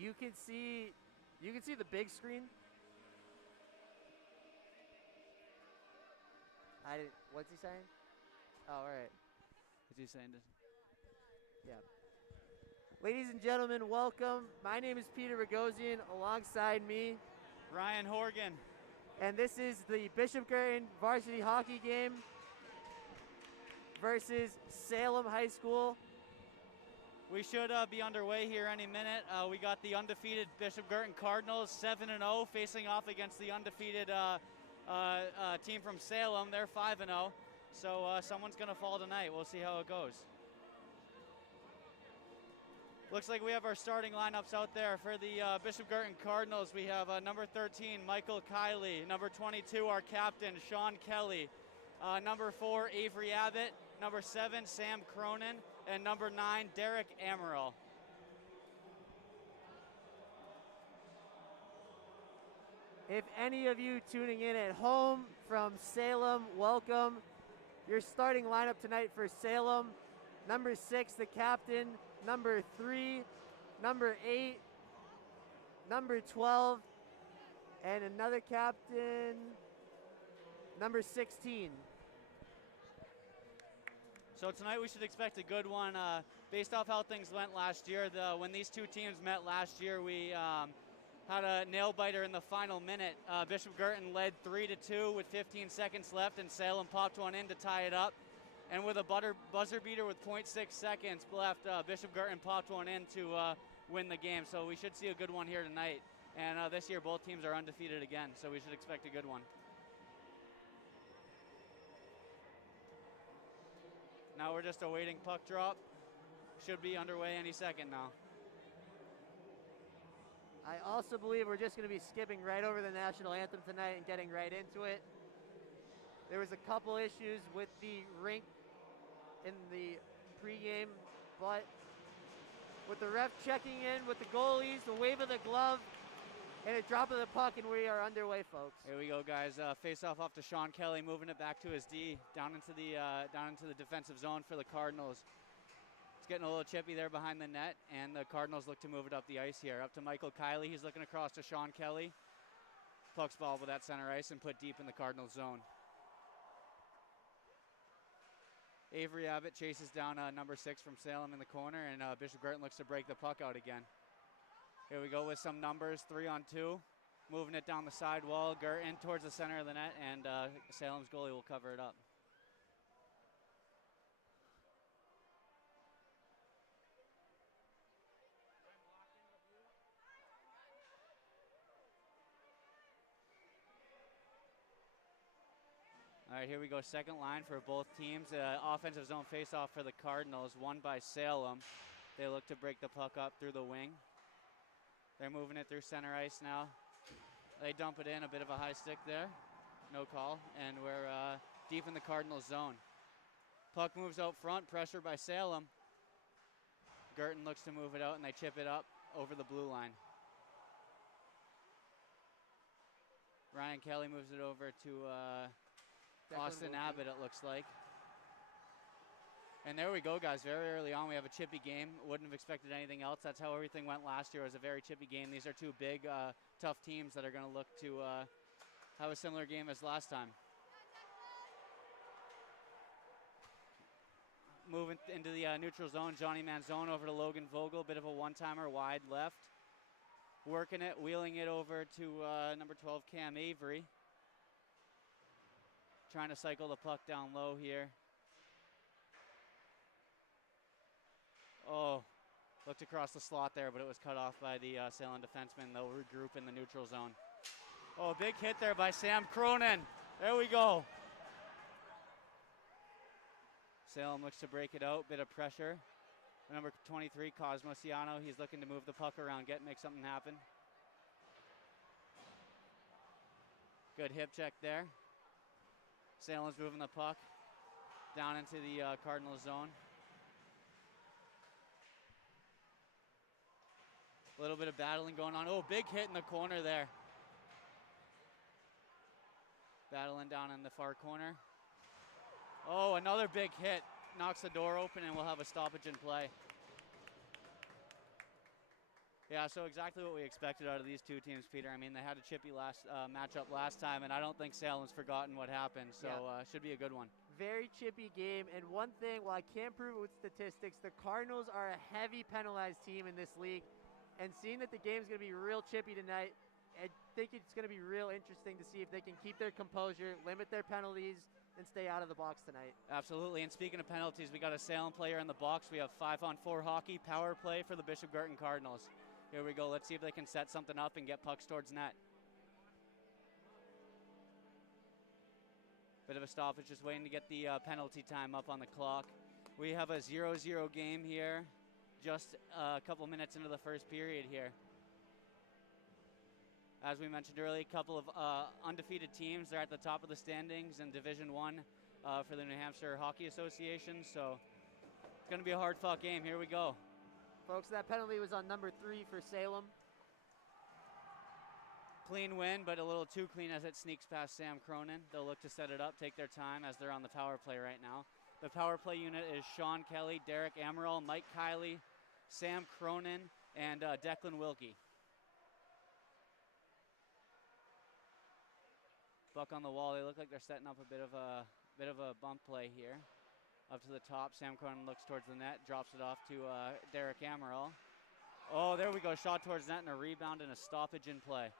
You can see the big screen. What's he saying? Oh, all right. What's he saying? Yeah. Ladies and gentlemen, welcome. My name is Peter Rogosian. Alongside me, Ryan Horgan. And this is the Bishop Girton varsity hockey game versus Salem High School. We should be underway here any minute. We got the undefeated Bishop Girton Cardinals 7-0 facing off against the undefeated team from Salem. They're 5-0. So someone's going to fall tonight. We'll see how it goes. Looks like we have our starting lineups out there. For the Bishop Girton Cardinals, we have number 13, Michael Kiley. Number 22, our captain, Sean Kelly. Number 4, Avery Abbott. Number 7, Sam Cronin. And number 9, Derek Amaral. If any of you tuning in at home from Salem, welcome. Your starting lineup tonight for Salem: number 6, the captain; number 3, number 8, number 12, and another captain, number 16. So tonight we should expect a good one. Based off how things went last year, when these two teams met last year, we had a nail-biter in the final minute. Bishop Girton led 3-2 with 15 seconds left, and Salem popped one in to tie it up. And with a buzzer beater with 0.6 seconds left, Bishop Girton popped one in to win the game. So we should see a good one here tonight. And this year both teams are undefeated again, so we should expect a good one. Now we're just awaiting puck drop. Should be underway any second now. I also believe we're just going to be skipping right over the national anthem tonight and getting right into it. There was a couple issues with the rink in the pregame, but with the ref checking in with the goalies, the wave of the glove, and a drop of the puck, and we are underway, folks. Here we go, guys. Face off to Sean Kelly, moving it back to his D, down into the defensive zone for the Cardinals. It's getting a little chippy there behind the net, and the Cardinals look to move it up the ice here. Up to Michael Kiley. He's looking across to Sean Kelly. Puck's ball with that center ice and put deep in the Cardinals zone. Avery Abbott chases down number 6 from Salem in the corner, and Bishop Girton looks to break the puck out again. Here we go with some numbers, 3-on-2. Moving it down the side wall, Girton towards the center of the net, and Salem's goalie will cover it up. All right, here we go. Second line for both teams. Offensive zone faceoff for the Cardinals, won by Salem. They look to break the puck up through the wing. They're moving it through center ice now. They dump it in, a bit of a high stick there. No call, and we're deep in the Cardinals zone. Puck moves out front, pressure by Salem. Girton looks to move it out, and they chip it up over the blue line. Ryan Kelly moves it over to Austin Abbott, it looks like. And there we go, guys. Very early on, we have a chippy game. Wouldn't have expected anything else. That's how everything went last year. It was a very chippy game. These are two big, tough teams that are going to look to have a similar game as last time. Moving into the neutral zone, Johnny Manzone over to Logan Vogel. Bit of a one-timer wide left. Working it, wheeling it over to number 12, Cam Avery. Trying to cycle the puck down low here. Oh, looked across the slot there, but it was cut off by the Salem defenseman. They'll regroup in the neutral zone. Oh, big hit there by Sam Cronin. There we go. Salem looks to break it out. Bit of pressure. Number 23, Cosmo Ciano, he's looking to move the puck around, make something happen. Good hip check there. Salem's moving the puck down into the Cardinals zone. A little bit of battling going on. Oh, big hit in the corner there. Battling down in the far corner. Oh, another big hit. Knocks the door open, and we'll have a stoppage in play. Yeah, so exactly what we expected out of these two teams, Peter. I mean, they had a chippy last matchup last time, and I don't think Salem's forgotten what happened, so should be a good one. Very chippy game, and one thing, while I can't prove it with statistics, the Cardinals are a heavy penalized team in this league, and seeing that the game's going to be real chippy tonight, I think it's going to be real interesting to see if they can keep their composure, limit their penalties, and stay out of the box tonight. Absolutely, and speaking of penalties, we got a Salem player in the box. We have 5-on-4 hockey, power play for the Bishop Girton Cardinals. Here we go. Let's see if they can set something up and get pucks towards net. Bit of a stoppage, just waiting to get the penalty time up on the clock. We have a 0-0 game here, just a couple minutes into the first period here. As we mentioned earlier, a couple of undefeated teams. They're at the top of the standings in Division I for the New Hampshire Hockey Association, so it's going to be a hard-fought game. Here we go. Folks, that penalty was on number 3 for Salem. Clean win, but a little too clean as it sneaks past Sam Cronin. They'll look to set it up, take their time as they're on the power play right now. The power play unit is Sean Kelly, Derek Amaral, Mike Kiley, Sam Cronin, and Declan Wilkie. Buck on the wall. They look like they're setting up a bit of a bump play here. Up to the top, Sam Cronin looks towards the net, drops it off to Derek Amaral. Oh, there we go, shot towards net and a rebound and a stoppage in play.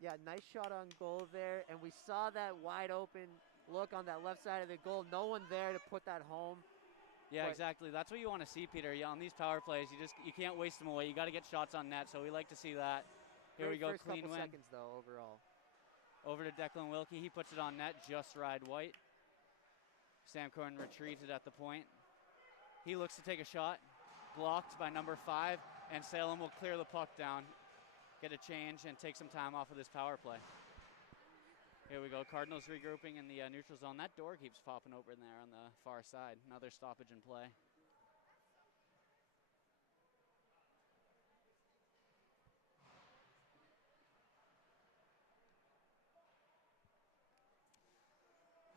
Yeah, nice shot on goal there, and we saw that wide open look on that left side of the goal. No one there to put that home. Yeah, exactly. That's what you want to see, Peter. Yeah, on these power plays, you can't waste them away. You got to get shots on net, so we like to see that. Here we go, first clean couple win. seconds though overall. Over to Declan Wilkie. He puts it on net, just ride white. Sam Cronin retrieves it at the point. He looks to take a shot, blocked by number 5, and Salem will clear the puck down, get a change, and take some time off of this power play. Here we go, Cardinals regrouping in the neutral zone. That door keeps popping open there on the far side. Another stoppage in play.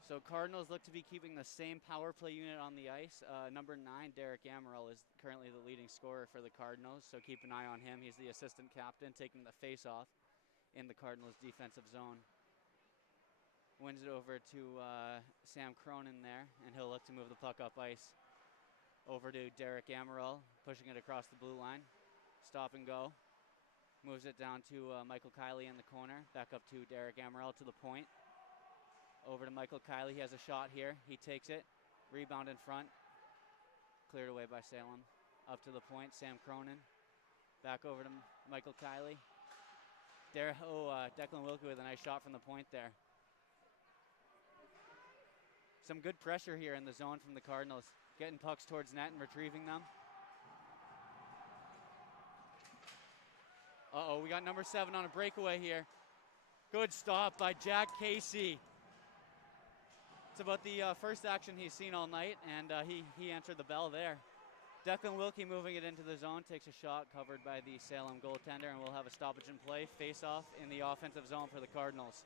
So Cardinals look to be keeping the same power play unit on the ice. Number 9, Derek Amaral, is currently the leading scorer for the Cardinals, so keep an eye on him. He's the assistant captain, taking the face-off in the Cardinals' defensive zone. Wins it over to Sam Cronin there, and he'll look to move the puck up ice. Over to Derek Amaral, pushing it across the blue line. Stop and go. Moves it down to Michael Kiley in the corner. Back up to Derek Amaral to the point. Over to Michael Kiley. He has a shot here. He takes it. Rebound in front. Cleared away by Salem. Up to the point, Sam Cronin. Back over to Michael Kiley. Declan Wilkie with a nice shot from the point there. Some good pressure here in the zone from the Cardinals. Getting pucks towards net and retrieving them. We got number 7 on a breakaway here. Good stop by Jack Casey. It's about the first action he's seen all night, and he answered the bell there. Declan Wilkie moving it into the zone, takes a shot covered by the Salem goaltender, and we'll have a stoppage in play, face-off in the offensive zone for the Cardinals.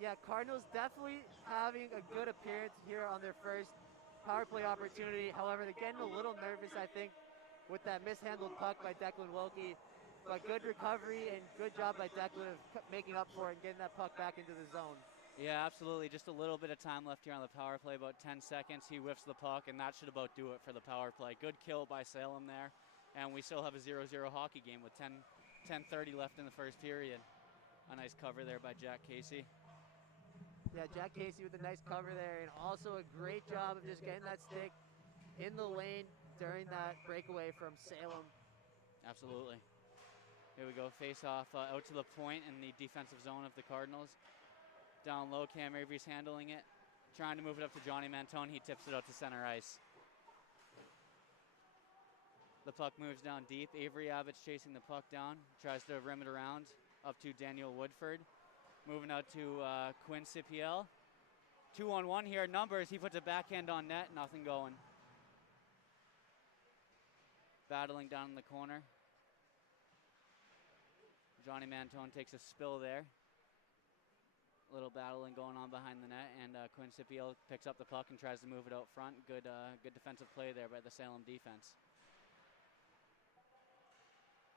Yeah, Cardinals definitely having a good appearance here on their first power play opportunity. However, they're getting a little nervous, I think, with that mishandled puck by Declan Wilkie. But good recovery and good job by Declan of making up for it and getting that puck back into the zone. Yeah, absolutely. Just a little bit of time left here on the power play, about 10 seconds. He whiffs the puck, and that should about do it for the power play. Good kill by Salem there, and we still have a 0-0 hockey game with 10:30 left in the first period. A nice cover there by Jack Casey. Yeah, Jack Casey with a nice cover there, and also a great job of just getting that stick in the lane during that breakaway from Salem. Absolutely. Here we go, face off out to the point in the defensive zone of the Cardinals. Down low, Cam Avery's handling it. Trying to move it up to Johnny Mantone. He tips it out to center ice. The puck moves down deep. Avery Abbott's chasing the puck down. Tries to rim it around up to Daniel Woodford. Moving out to Quinn Cipiel. 2-on-1 here. Numbers. He puts a backhand on net. Nothing going. Battling down in the corner. Johnny Mantone takes a spill there. A little battling going on behind the net, and Quinn Cipiel picks up the puck and tries to move it out front. Good defensive play there by the Salem defense.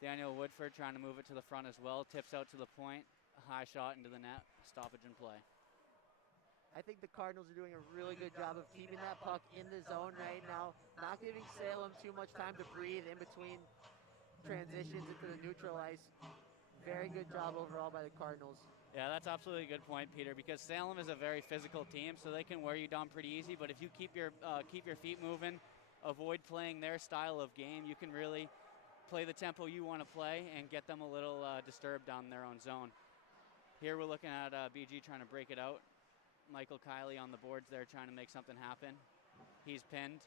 Daniel Woodford trying to move it to the front as well. Tips out to the point. A high shot into the net. Stoppage and play. I think the Cardinals are doing a really good job of keeping that puck in the zone right now, not giving Salem too much time to breathe in between transitions into the neutral ice. Very good job overall by the Cardinals. Yeah, that's absolutely a good point, Peter, because Salem is a very physical team, so they can wear you down pretty easy. But if you keep your feet moving, avoid playing their style of game, you can really play the tempo you want to play and get them a little disturbed down their own zone. Here we're looking at BG trying to break it out. Michael Kiley on the boards there trying to make something happen. He's pinned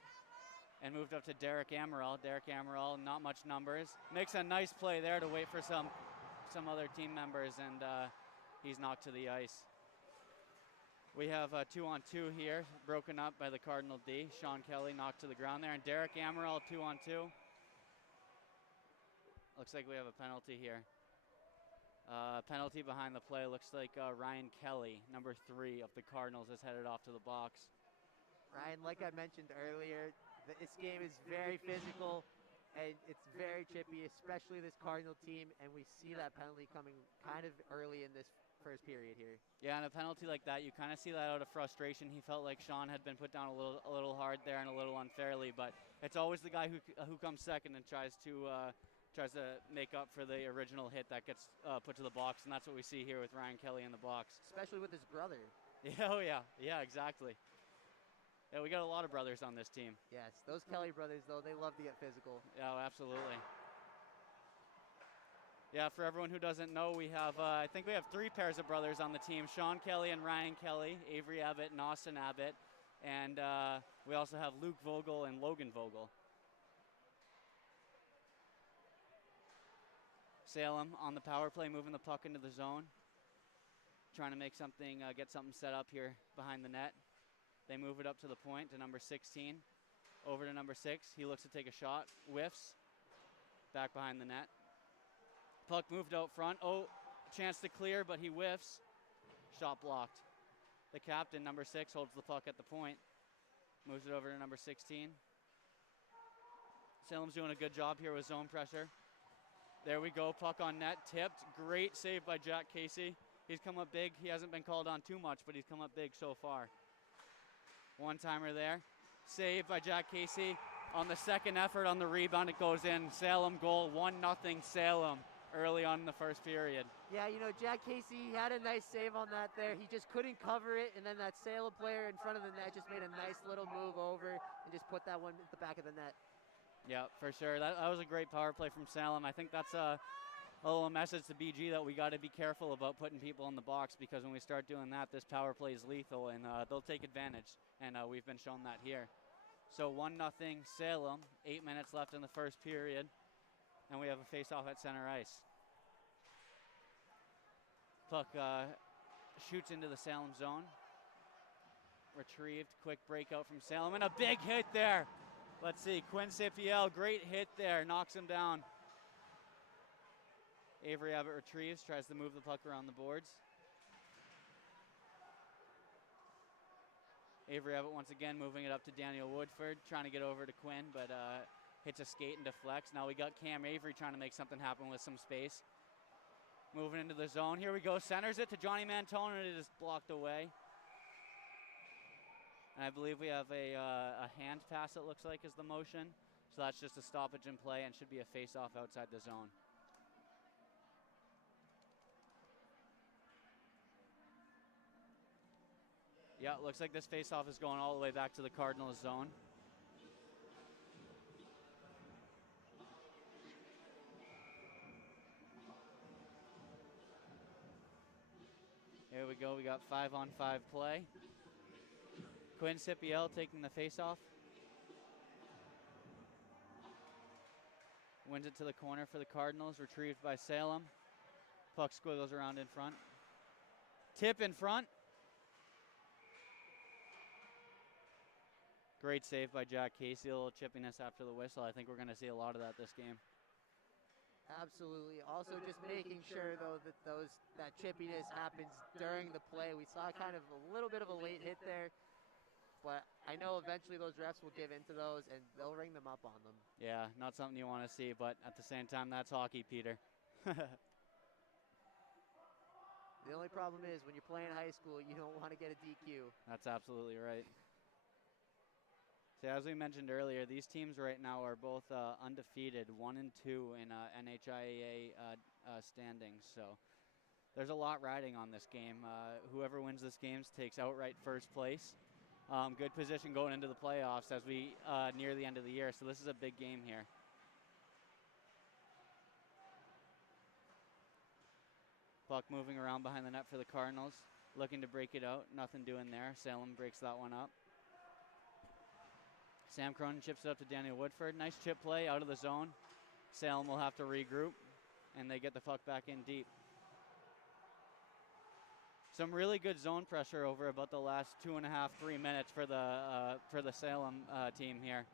and moved up to Derek Amaral. Derek Amaral, not much numbers. Makes a nice play there to wait for some other team members, and he's knocked to the ice. We have a 2-on-2 here, broken up by the Cardinal D. Sean Kelly knocked to the ground there, and Derek Amaral 2-on-2. Looks like we have a penalty here. Penalty behind the play. Looks like Ryan Kelly, number 3 of the Cardinals, is headed off to the box. Ryan, like I mentioned earlier, this game is very physical and it's very chippy, especially this Cardinal team, and we see that penalty coming kind of early in this first period here. Yeah, and a penalty like that, you kind of see that out of frustration. He felt like Sean had been put down a little hard there and a little unfairly, but it's always the guy who comes second and tries to make up for the original hit that gets put to the box, and that's what we see here with Ryan Kelly in the box. Especially with his brother. Yeah, oh yeah, exactly. Yeah, we got a lot of brothers on this team. Yes, those Kelly brothers, though, they love to get physical. Yeah, absolutely. Yeah, for everyone who doesn't know, we have, I think we have 3 pairs of brothers on the team, Sean Kelly and Ryan Kelly, Avery Abbott and Austin Abbott, and we also have Luke Vogel and Logan Vogel. Salem on the power play, moving the puck into the zone, trying to make something, get something set up here behind the net. They move it up to the point to number 16, over to number 6. He looks to take a shot, whiffs, back behind the net. Puck moved out front. Oh, chance to clear, but he whiffs. Shot blocked. The captain, number 6, holds the puck at the point, moves it over to number 16. Salem's doing a good job here with zone pressure. There we go, puck on net, tipped. Great save by Jack Casey. He's come up big. He hasn't been called on too much, but he's come up big so far. One-timer there. Saved by Jack Casey. On the second effort on the rebound, it goes in. Salem goal, 1-0 Salem early on in the first period. Yeah, you know, Jack Casey had a nice save on that there. He just couldn't cover it, and then that Salem player in front of the net just made a nice little move over and just put that one at the back of the net. Yeah, for sure. That was a great power play from Salem. I think that's a little message to BG that we got to be careful about putting people in the box, because when we start doing that, this power play is lethal, and they'll take advantage, and we've been shown that here. So 1-0 Salem, 8 minutes left in the first period, and we have a face-off at center ice. Puck shoots into the Salem zone. Retrieved, quick breakout from Salem, and a big hit there. Let's see, Quinn Cipiel, great hit there, knocks him down. Avery Abbott retrieves, tries to move the puck around the boards. Avery Abbott once again moving it up to Daniel Woodford, trying to get over to Quinn, but hits a skate and deflects. Now we got Cam Avery trying to make something happen with some space. Moving into the zone, here we go, centers it to Johnny Mantone, and it is blocked away. And I believe we have a hand pass, it looks like, is the motion. So that's just a stoppage in play and should be a face-off outside the zone. Yeah, looks like this face-off is going all the way back to the Cardinals zone. Here we go, we got 5-on-5 play. Quinn Cipiel taking the face-off. Wins it to the corner for the Cardinals, retrieved by Salem. Puck squiggles around in front. Tip in front. Great save by Jack Casey, a little chippiness after the whistle. I think we're going to see a lot of that this game. Absolutely. Also just making sure, though, that that chippiness happens during the play. We saw kind of a little bit of a late hit there. but I know eventually those refs will give into those and they'll ring them up on them. Yeah, not something you want to see, but at the same time, that's hockey, Peter. The only problem is when you're playing high school, you don't want to get a DQ. That's absolutely right. So as we mentioned earlier, these teams right now are both undefeated, 1-2 in NHIAA standings. So there's a lot riding on this game. Whoever wins this game takes outright first place. Good position going into the playoffs as we near the end of the year. So this is a big game here. Puck moving around behind the net for the Cardinals, looking to break it out. Nothing doing there. Salem breaks that one up. Sam Cronin chips it up to Daniel Woodford. Nice chip play out of the zone. Salem will have to regroup, and they get the puck back in deep. Some really good zone pressure over about the last 2.5, 3 minutes for the Salem team here.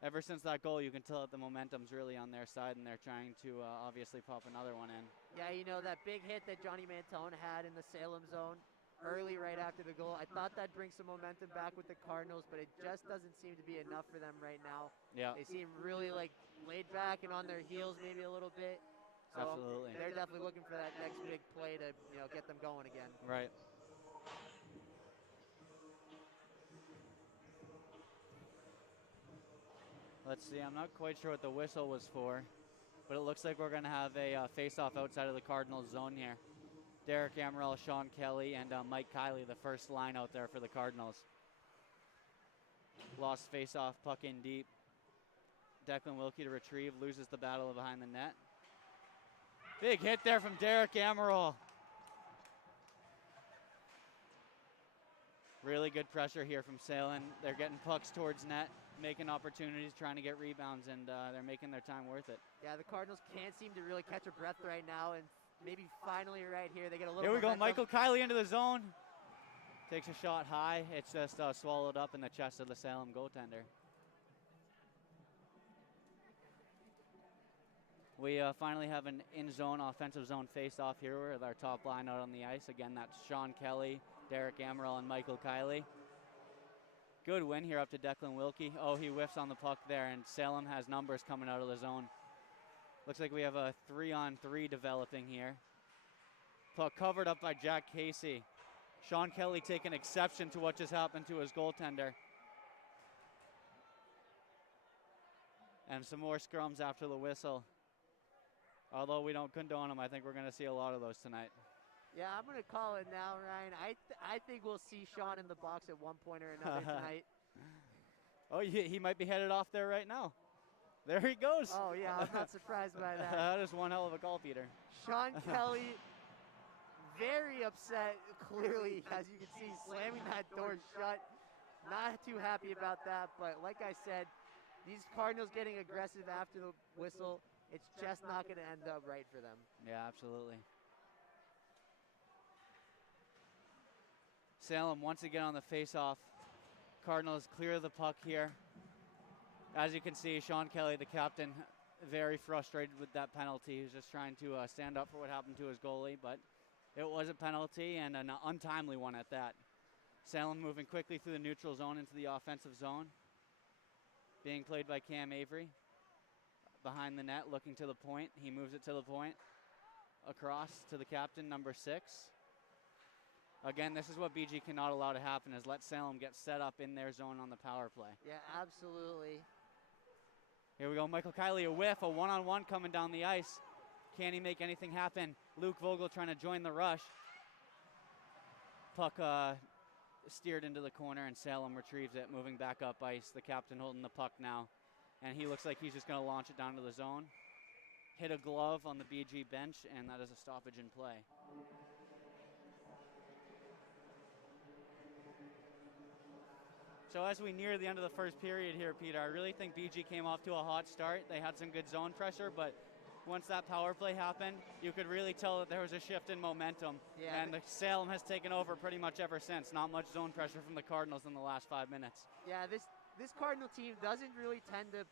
Ever since that goal, you can tell that the momentum's really on their side, and they're trying to obviously pop another one in. Yeah, you know, that big hit that Johnny Mantone had in the Salem zone early right after the goal, I thought that'd bring some momentum back with the Cardinals, but it just doesn't seem to be enough for them right now. Yeah. They seem really like laid back and on their heels maybe a little bit. So Absolutely. they're definitely looking for that next big play to, you know, get them going again. Right. Let's see, I'm not quite sure what the whistle was for, but it looks like we're going to have a face-off outside of the Cardinals zone here. Derek Amaral, Sean Kelly, and Mike Kiley, the first line out there for the Cardinals. Lost face-off, puck in deep. Declan Wilkie to retrieve, loses the battle behind the net. Big hit there from Derek Amaral. Really good pressure here from Salem. They're getting pucks towards net, making opportunities, trying to get rebounds, and they're making their time worth it. Yeah, the Cardinals can't seem to really catch a breath right now, and maybe finally right here they get a little Here we go, momentum. Michael Kiley into the zone. Takes a shot high. It's just swallowed up in the chest of the Salem goaltender. We finally have an in-zone, offensive zone face-off here with our top line out on the ice. Again, that's Sean Kelly, Derek Amaral, and Michael Kiley. Good win here up to Declan Wilkie. Oh, he whiffs on the puck there, and Salem has numbers coming out of the zone. Looks like we have a 3-on-3 developing here. Puck covered up by Jack Casey. Sean Kelly taking exception to what just happened to his goaltender. And some more scrums after the whistle. Although we don't condone them, I think we're going to see a lot of those tonight. Yeah, I'm going to call it now, Ryan. I think we'll see Sean in the box at one point or another tonight. Oh, he might be headed off there right now. There he goes. Oh, yeah, I'm not surprised by that. That is one hell of a call, Peter. Sean Kelly, very upset, clearly, as you can see, slamming that door shut. Not too happy about that, but like I said, these Cardinals getting aggressive after the whistle, it's just not going to end up right for them. Yeah, absolutely. Salem once again on the face-off. Cardinals clear the puck here. As you can see, Sean Kelly, the captain, very frustrated with that penalty. He was just trying to stand up for what happened to his goalie, but it was a penalty and an untimely one at that. Salem moving quickly through the neutral zone into the offensive zone. Being played by Cam Avery. Behind the net, looking to the point. He moves it to the point. Across to the captain, number 6. Again, this is what BG cannot allow to happen, is let Salem get set up in their zone on the power play. Yeah, absolutely. Here we go, Michael Kiley, a whiff, a one-on-one coming down the ice. Can he make anything happen? Luke Vogel trying to join the rush. Puck steered into the corner, and Salem retrieves it, moving back up ice. The captain holding the puck now, and he looks like he's just going to launch it down to the zone. Hit a glove on the BG bench, and that is a stoppage in play. So as we near the end of the first period here, Peter, I really think BG came off to a hot start. They had some good zone pressure, but once that power play happened, you could really tell that there was a shift in momentum. Yeah, and the Salem has taken over pretty much ever since. Not much zone pressure from the Cardinals in the last 5 minutes. Yeah, this Cardinal team doesn't really tend to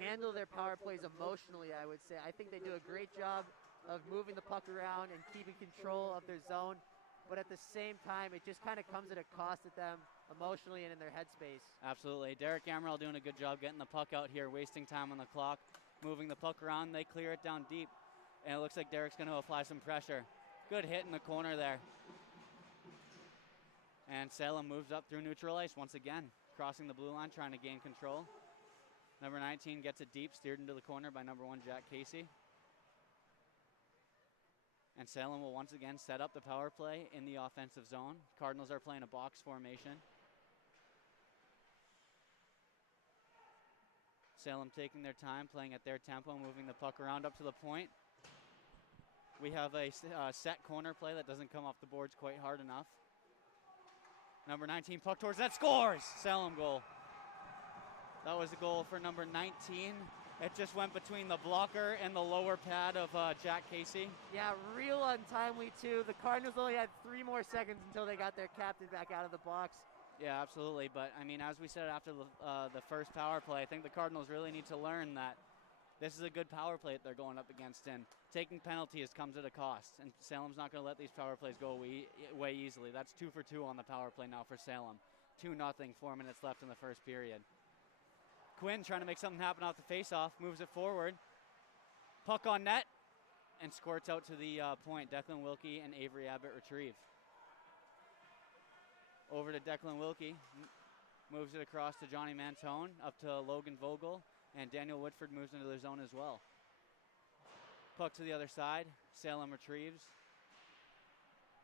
handle their power plays emotionally, I would say. I think they do a great job of moving the puck around and keeping control of their zone. but at the same time, it just kind of comes at a cost at them emotionally and in their headspace. Absolutely. Derek Amaral doing a good job getting the puck out here, wasting time on the clock, moving the puck around. They clear it down deep, and it looks like Derek's going to apply some pressure. Good hit in the corner there. And Salem moves up through neutral ice once again, crossing the blue line, trying to gain control. Number 19 gets it deep, steered into the corner by number 1, Jack Casey. And Salem will once again set up the power play in the offensive zone. Cardinals are playing a box formation. Salem taking their time, playing at their tempo, moving the puck around up to the point. We have a set corner play that doesn't come off the boards quite hard enough. Number 19, puck towards net, scores! Salem goal. That was the goal for number 19. It just went between the blocker and the lower pad of Jack Casey. Yeah, real untimely too. The Cardinals only had 3 more seconds until they got their captain back out of the box. Yeah, absolutely. But, I mean, as we said after the first power play, I think the Cardinals really need to learn that this is a good power play that they're going up against, and taking penalties comes at a cost. And Salem's not going to let these power plays go away easily. That's 2 for 2 on the power play now for Salem. 2-0, 4 minutes left in the first period. Quinn trying to make something happen off the faceoff, moves it forward. Puck on net, and squirts out to the point. Declan Wilkie and Avery Abbott retrieve. Over to Declan Wilkie, moves it across to Johnny Mantone, up to Logan Vogel, and Daniel Woodford moves into their zone as well. Puck to the other side, Salem retrieves,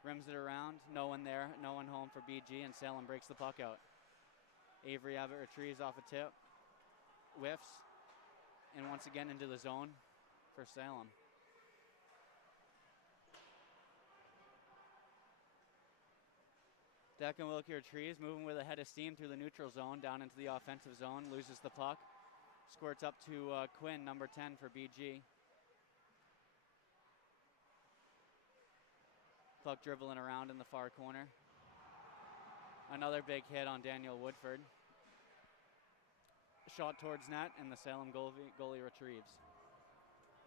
rims it around, no one there, no one home for BG, and Salem breaks the puck out. Avery Abbott retrieves off a tip, whiffs, and once again into the zone for Salem. Declan Wilkie retrieves, moving with a head of steam through the neutral zone, down into the offensive zone, loses the puck. Squirts up to Quinn, number 10 for BG. Puck dribbling around in the far corner. Another big hit on Daniel Woodford. Shot towards net, and the Salem goalie retrieves.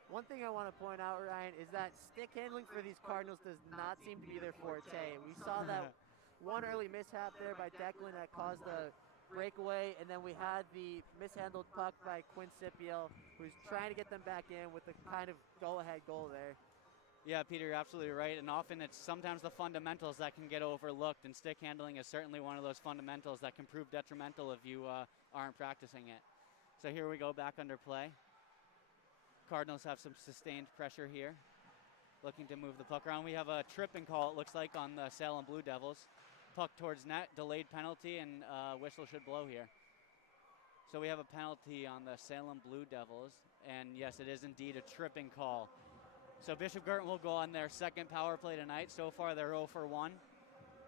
One thing I want to point out, Ryan, is that stick handling for these Cardinals does not seem to be their forte. We saw that one early mishap there by Declan that caused the breakaway, and then we had the mishandled puck by Quinn Scipio, who's trying to get them back in with the kind of go-ahead goal there. Yeah, Peter, you're absolutely right, and often it's sometimes the fundamentals that can get overlooked, and stick handling is certainly one of those fundamentals that can prove detrimental if you aren't practicing it. So here we go, back under play. Cardinals have some sustained pressure here, looking to move the puck around. We have a tripping call, it looks like, on the Salem Blue Devils. Puck towards net, delayed penalty, and whistle should blow here. So we have a penalty on the Salem Blue Devils, and yes, it is indeed a tripping call. So Bishop Girton will go on their second power play tonight. So far, they're 0 for 1.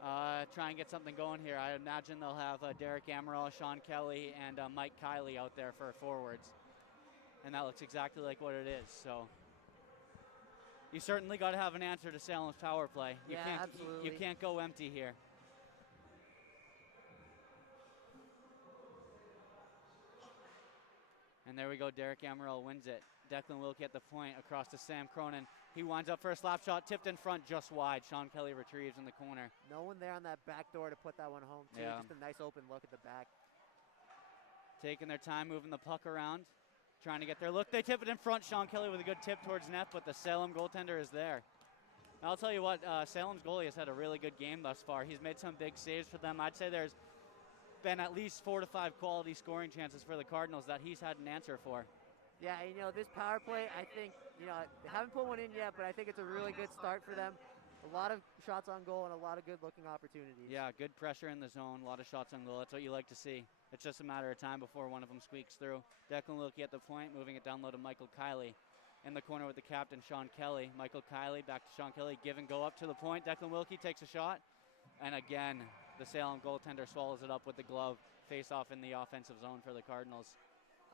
Try and get something going here. I imagine they'll have Derek Amaral, Sean Kelly, and Mike Kiley out there for forwards. And that looks exactly like what it is. So you certainly got to have an answer to Salem's power play. Absolutely. You can't go empty here. And there we go, Derek Amaral wins it. Declan Wilkie at the point, across to Sam Cronin. He winds up for a slap shot, tipped in front, just wide. Sean Kelly retrieves in the corner. No one there on that back door to put that one home, too. Yeah. Just a nice open look at the back. Taking their time, moving the puck around, trying to get their look. They tip it in front. Sean Kelly with a good tip towards net, but the Salem goaltender is there. And I'll tell you what, Salem's goalie has had a really good game thus far. He's made some big saves for them. I'd say there's been at least 4 to 5 quality scoring chances for the Cardinals that he's had an answer for. Yeah, this power play, I think, they haven't put one in yet, but I think it's a really good start for them. A lot of shots on goal and a lot of good-looking opportunities. Yeah, good pressure in the zone, a lot of shots on goal. That's what you like to see. It's just a matter of time before one of them squeaks through. Declan Wilkie at the point, moving it down low to Michael Kiley. In the corner with the captain, Sean Kelly. Michael Kiley back to Sean Kelly, give and go up to the point. Declan Wilkie takes a shot, and again, the Salem goaltender swallows it up with the glove. Face off in the offensive zone for the Cardinals.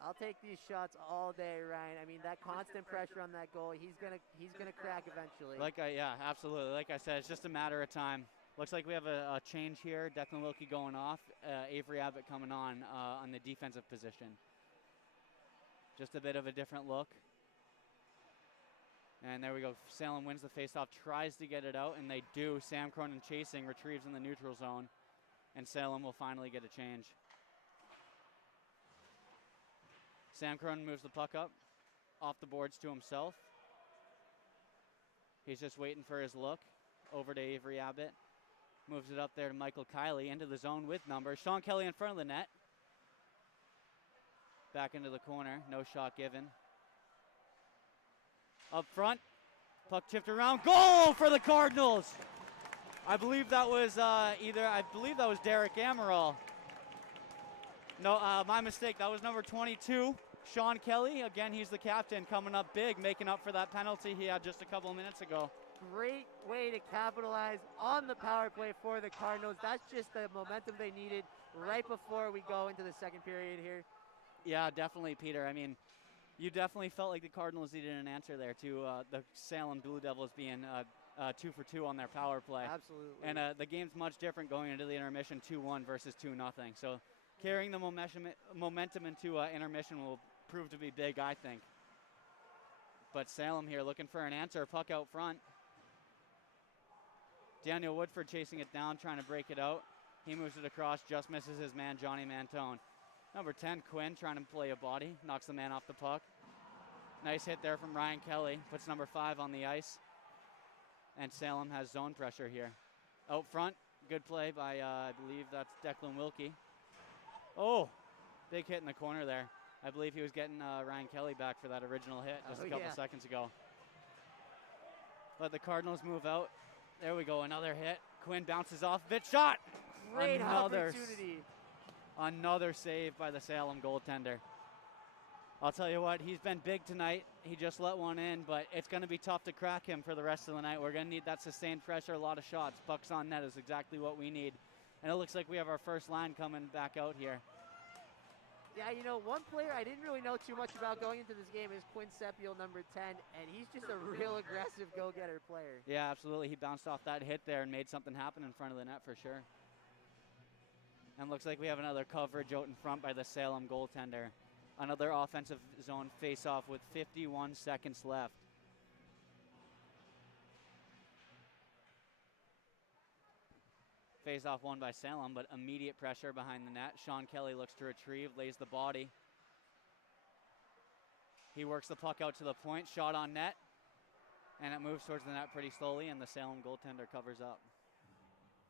I'll take these shots all day, Ryan. I mean, that constant pressure on that goal, he's gonna crack eventually. Yeah, absolutely. Like I said, it's just a matter of time. Looks like we have a change here. Declan Wilkie going off. Avery Abbott coming on the defensive position. Just a bit of a different look. And there we go. Salem wins the faceoff, tries to get it out, and they do. Sam Cronin chasing, retrieves in the neutral zone, and Salem will finally get a change. Sam Cronin moves the puck up, off the boards to himself. He's just waiting for his look. Over to Avery Abbott. Moves it up there to Michael Kiley into the zone with numbers. Sean Kelly in front of the net. Back into the corner, no shot given. Up front, puck tipped around, goal for the Cardinals. I believe that was Derek Amaral. No, my mistake, that was number 22, Sean Kelly. Again, he's the captain, coming up big, making up for that penalty he had just a couple of minutes ago. Great way to capitalize on the power play for the Cardinals. That's just the momentum they needed right before we go into the second period here. Yeah, definitely, Peter. I mean, you definitely felt like the Cardinals needed an answer there to the Salem Blue Devils being 2 for 2 on their power play. Absolutely. And the game's much different going into the intermission, 2-1 versus 2-0. So carrying the momentum into intermission will prove to be big, I think. But Salem here looking for an answer. Puck out front. Daniel Woodford chasing it down, trying to break it out. He moves it across, just misses his man, Johnny Mantone. Number 10, Quinn, trying to play a body, knocks the man off the puck. Nice hit there from Ryan Kelly, puts number 5 on the ice. And Salem has zone pressure here. Out front, good play by, I believe that's Declan Wilkie. Oh, big hit in the corner there. I believe he was getting Ryan Kelly back for that original hit just a couple seconds ago. Let the Cardinals move out. There we go, another hit. Quinn bounces off, bit shot. Great opportunity. Another save by the Salem goaltender. I'll tell you what, he's been big tonight. He just let one in, but it's going to be tough to crack him for the rest of the night. We're going to need that sustained pressure, a lot of shots. Pucks on net is exactly what we need. And it looks like we have our first line coming back out here. Yeah, you know, one player I didn't really know too much about going into this game is Quinn Sepiel, number 10, and he's just a real aggressive go-getter player. Yeah, absolutely. He bounced off that hit there and made something happen in front of the net for sure. And looks like we have another coverage out in front by the Salem goaltender. Another offensive zone face-off with 51 seconds left. Face-off won by Salem, but immediate pressure behind the net. Sean Kelly looks to retrieve, lays the body. He works the puck out to the point, shot on net, and it moves towards the net pretty slowly, and the Salem goaltender covers up.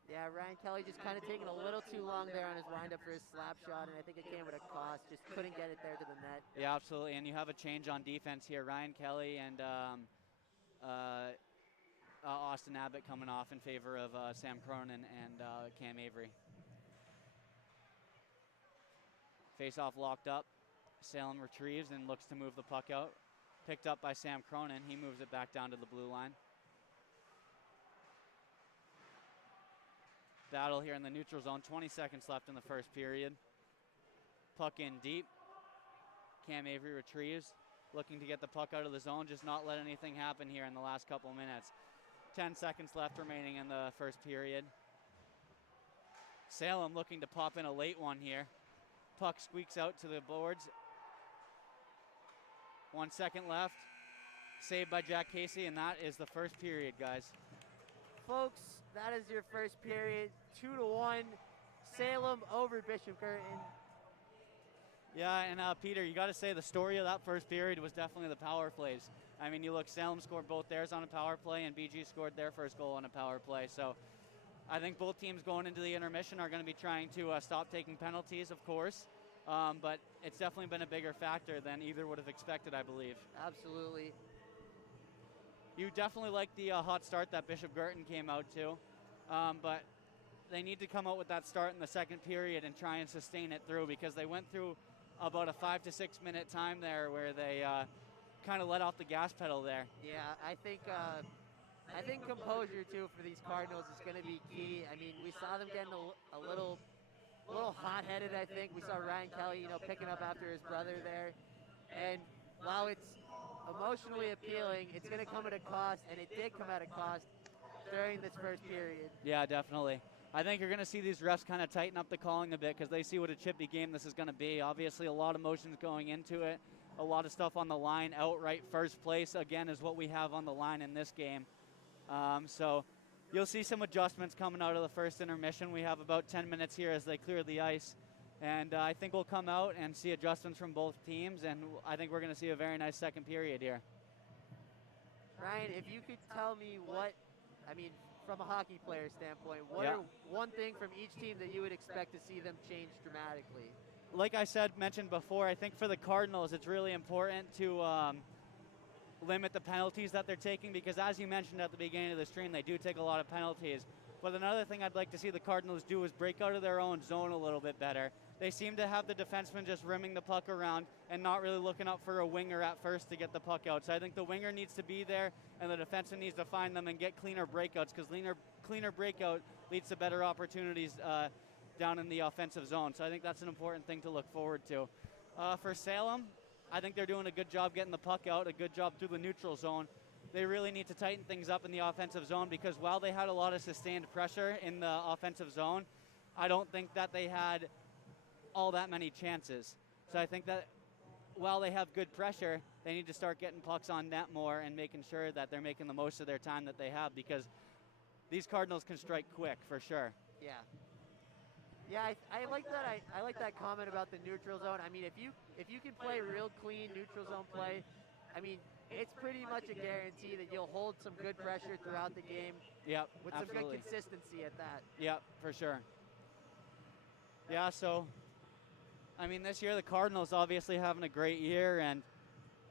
Yeah, Ryan Kelly just kind of taking a little too long there on his windup for his slap shot, and I think it came with a cost. Just couldn't get it there to the net. Yeah, absolutely, and you have a change on defense here. Ryan Kelly and Austin Abbott coming off in favor of Sam Cronin and Cam Avery. Face-off locked up. Salem retrieves and looks to move the puck out. Picked up by Sam Cronin. He moves it back down to the blue line. Battle here in the neutral zone. 20 seconds left in the first period. Puck in deep. Cam Avery retrieves, looking to get the puck out of the zone, just not let anything happen here in the last couple minutes. 10 seconds left remaining in the first period. Salem looking to pop in a late one here. Puck squeaks out to the boards. 1 second left. Saved by Jack Casey, and that is the first period, guys. Folks, that is your first period. 2-1. Salem over Bishop Girton. Yeah, and Peter, you got to say the story of that first period was definitely the power plays. I mean, you look, Salem scored both theirs on a power play, and BG scored their first goal on a power play. So I think both teams going into the intermission are going to be trying to stop taking penalties, of course. But it's definitely been a bigger factor than either would have expected, I believe. Absolutely. You definitely like the hot start that Bishop Girton came out to. But they need to come out with that start in the second period and try and sustain it through, because they went through about a 5 to 6 minute time there where they kind of let off the gas pedal there. Yeah, I think composure too for these Cardinals is going to be key. I mean, we saw them getting a little hot-headed. I think we saw Ryan Kelly, picking up after his brother there, and while it's emotionally appealing, it's going to come at a cost, and it did come at a cost during this first period. Yeah, definitely. I think you're going to see these refs kind of tighten up the calling a bit, because they see what a chippy game this is going to be. Obviously, a lot of emotions going into it. a lot of stuff on the line. Outright first place, again, is what we have on the line in this game. So you'll see some adjustments coming out of the first intermission. We have about 10 minutes here as they clear the ice. And I think we'll come out and see adjustments from both teams, and I think we're going to see a very nice second period here. Ryan, if you could tell me from a hockey player standpoint, what are one thing from each team that you would expect to see them change dramatically? Like I mentioned before, I think for the Cardinals, it's really important to limit the penalties that they're taking, because as you mentioned at the beginning of the stream, they do take a lot of penalties. But another thing I'd like to see the Cardinals do is break out of their own zone a little bit better. They seem to have the defenseman just rimming the puck around and not really looking up for a winger at first to get the puck out. So I think the winger needs to be there and the defenseman needs to find them and get cleaner breakouts, because cleaner breakout leads to better opportunities down in the offensive zone. So I think that's an important thing to look forward to. For Salem, I think they're doing a good job getting the puck out, a good job through the neutral zone. They really need to tighten things up in the offensive zone, because while they had a lot of sustained pressure in the offensive zone, I don't think that they had all that many chances. So I think that while they have good pressure, they need to start getting pucks on net more and making sure that they're making the most of their time that they have, because these Cardinals can strike quick for sure. Yeah. Yeah, I like that. I like that comment about the neutral zone. I mean, if you can play real clean neutral zone play, I mean, it's pretty much a guarantee that you'll hold some good pressure throughout the game. Yep, with absolutely. some good consistency at that. Yep, for sure. Yeah, so I mean, this year the Cardinals obviously having a great year, and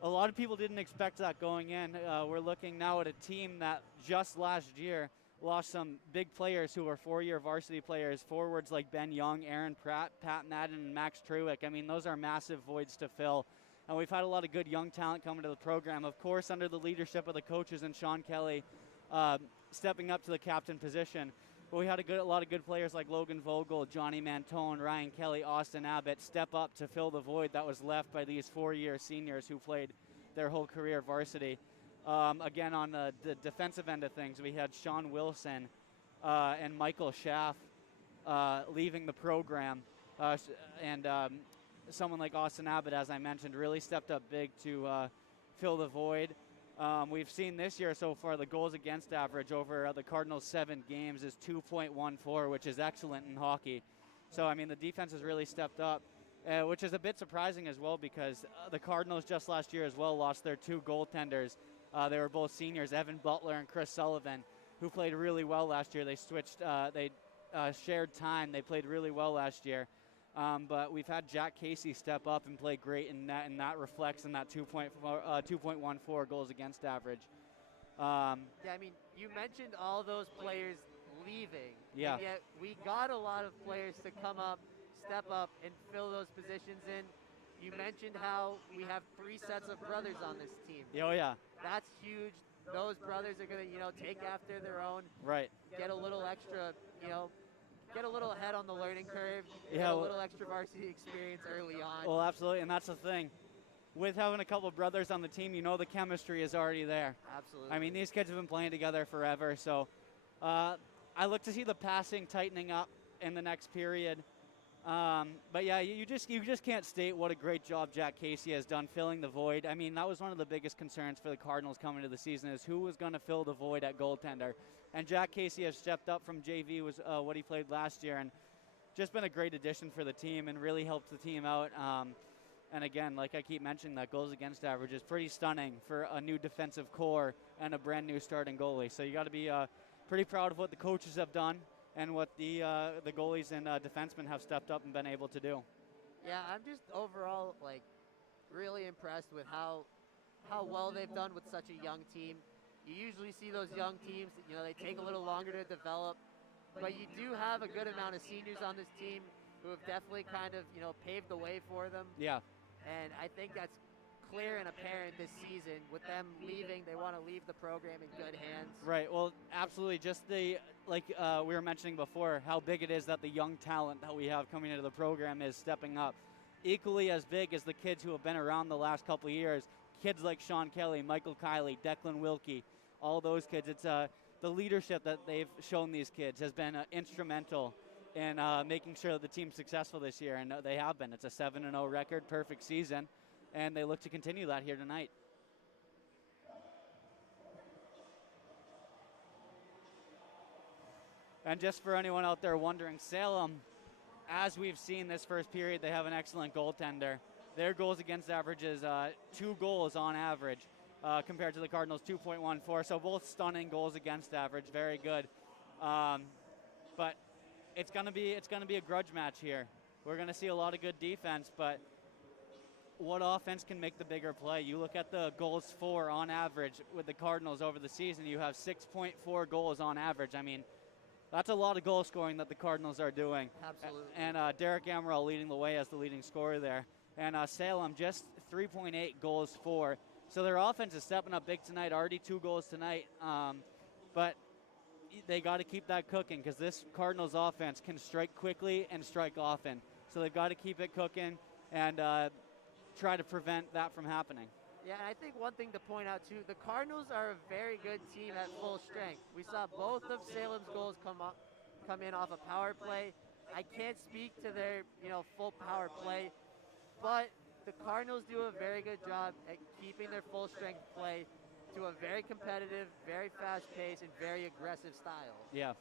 a lot of people didn't expect that going in. We're looking now at a team that just last year lost some big players who were four-year varsity players, forwards like Ben Young, Aaron Pratt, Pat Madden, and Max Truick. I mean, those are massive voids to fill. And we've had a lot of good young talent coming to the program, of course, under the leadership of the coaches and Sean Kelly stepping up to the captain position. But we had a lot of good players like Logan Vogel, Johnny Mantone, Ryan Kelly, Austin Abbott step up to fill the void that was left by these four-year seniors who played their whole career varsity. Again, on the defensive end of things, we had Sean Wilson and Michael Schaff leaving the program. And someone like Austin Abbott, as I mentioned, really stepped up big to fill the void. We've seen this year so far the goals against average over the Cardinals' 7 games is 2.14, which is excellent in hockey. So, I mean, the defense has really stepped up, which is a bit surprising as well, because the Cardinals just last year as well lost their 2 goaltenders. They were both seniors, Evan Butler and Chris Sullivan, who played really well last year. They switched, they shared time. They played really well last year. But we've had Jack Casey step up and play great in net, and that reflects in that 2.14 goals against average. Yeah, I mean, you mentioned all those players leaving. Yeah. And yet we got a lot of players to come up, step up, and fill those positions in. You mentioned how we have 3 sets of brothers on this team. Oh, yeah. That's huge. Those brothers are going to, take after their own. Right. Get a little extra, get a little ahead on the learning curve. Yeah, get a little extra varsity experience early on. Well, absolutely, and that's the thing. With having a couple brothers on the team, the chemistry is already there. Absolutely. I mean, these kids have been playing together forever, so I look to see the passing tightening up in the next period. But yeah, you just can't state what a great job Jack Casey has done filling the void. I mean, that was one of the biggest concerns for the Cardinals coming into the season, is who was going to fill the void at goaltender. And Jack Casey has stepped up from JV, was what he played last year, and just been a great addition for the team and really helped the team out. And again, like I keep mentioning, that goals against average is pretty stunning for a new defensive core and a brand new starting goalie. So you got to be pretty proud of what the coaches have done and what the goalies and defensemen have stepped up and been able to do. Yeah, I'm just overall really impressed with how well they've done with such a young team. You usually see those young teams, they take a little longer to develop, but you do have a good amount of seniors on this team who have definitely kind of, paved the way for them. Yeah. And I think that's clear and apparent this season. With them leaving, they want to leave the program in good hands. Right. Well, absolutely. Just we were mentioning before, how big it is that the young talent that we have coming into the program is stepping up. Equally as big as the kids who have been around the last couple of years, kids like Sean Kelly, Michael Kiley, Declan Wilkie, all those kids. It's the leadership that they've shown these kids has been instrumental in making sure that the team's successful this year, and they have been. It's a 7-0 record, perfect season. and they look to continue that here tonight. And just for anyone out there wondering, Salem, as we've seen this first period, they have an excellent goaltender. Their goals against average is 2 goals on average compared to the Cardinals' 2.14. So both stunning goals against average, very good. But it's gonna be a grudge match here. We're gonna see a lot of good defense, but what offense can make the bigger play? You look at the goals for on average with the Cardinals over the season. You have 6.4 goals on average. I mean, that's a lot of goal scoring that the Cardinals are doing. Absolutely. And Derek Amaral leading the way as the leading scorer there. And Salem just 3.8 goals for. So their offense is stepping up big tonight. Already 2 goals tonight. But they got to keep that cooking because this Cardinals offense can strike quickly and strike often. So they've got to keep it cooking and try to prevent that from happening. Yeah, and I think one thing to point out too, the Cardinals are a very good team at full strength. We saw both of Salem's goals come in off a power play. I can't speak to their full power play, but the Cardinals do a very good job at keeping their full strength play to a very competitive, very fast paced, and very aggressive style. Yeah.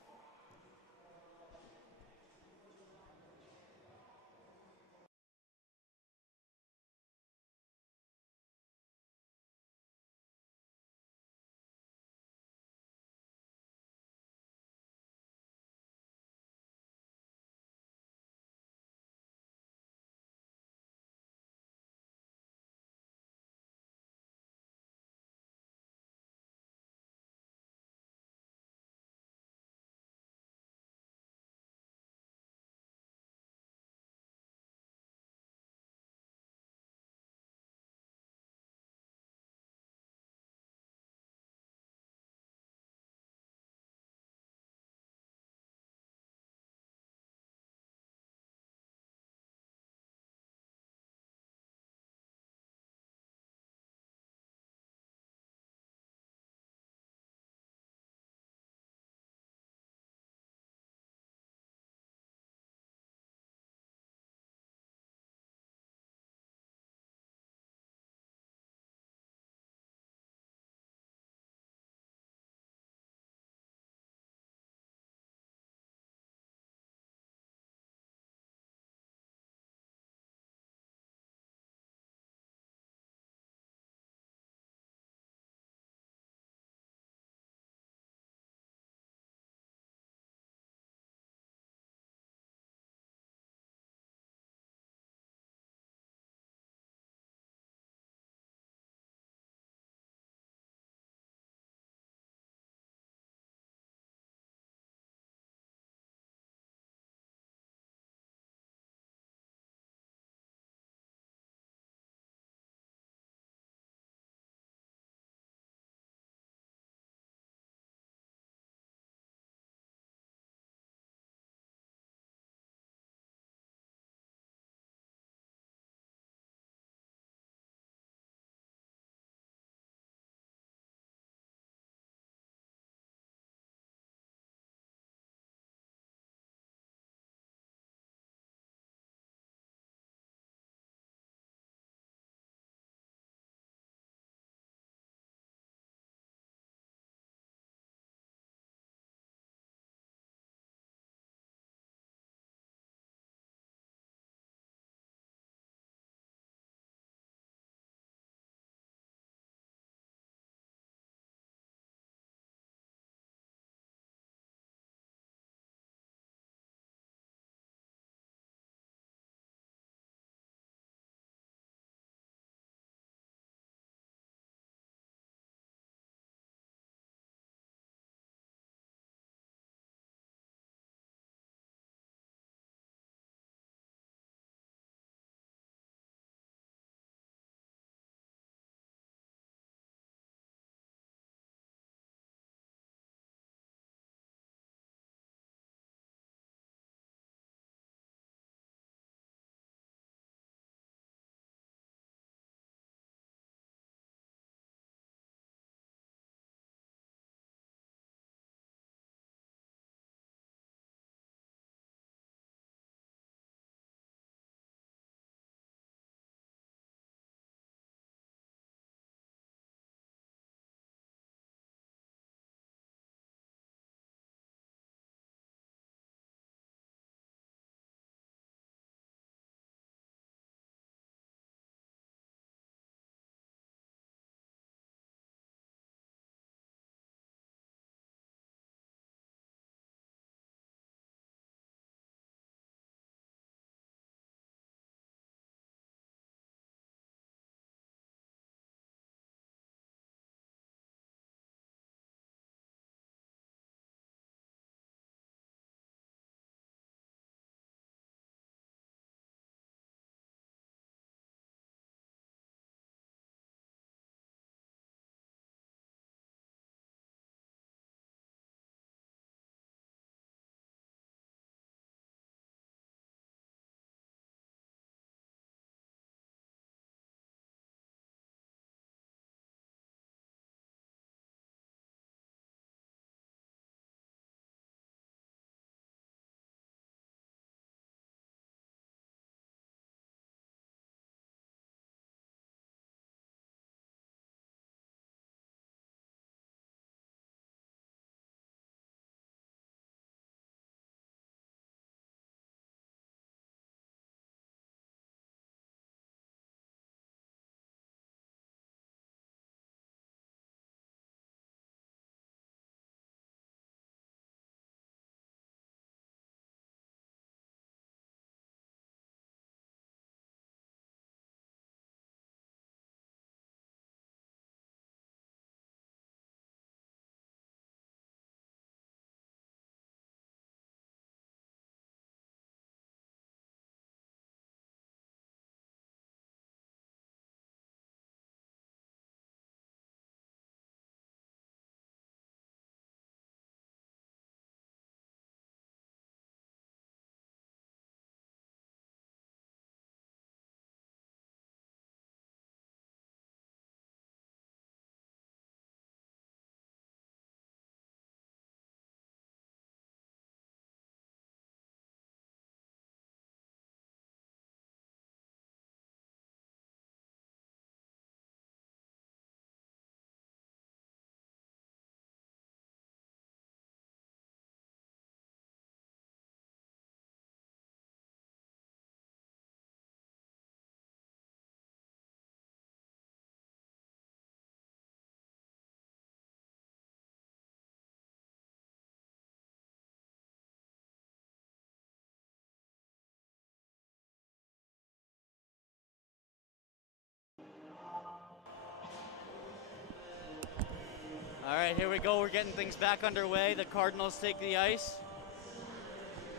right, here we go. We're getting things back underway. The Cardinals take the ice.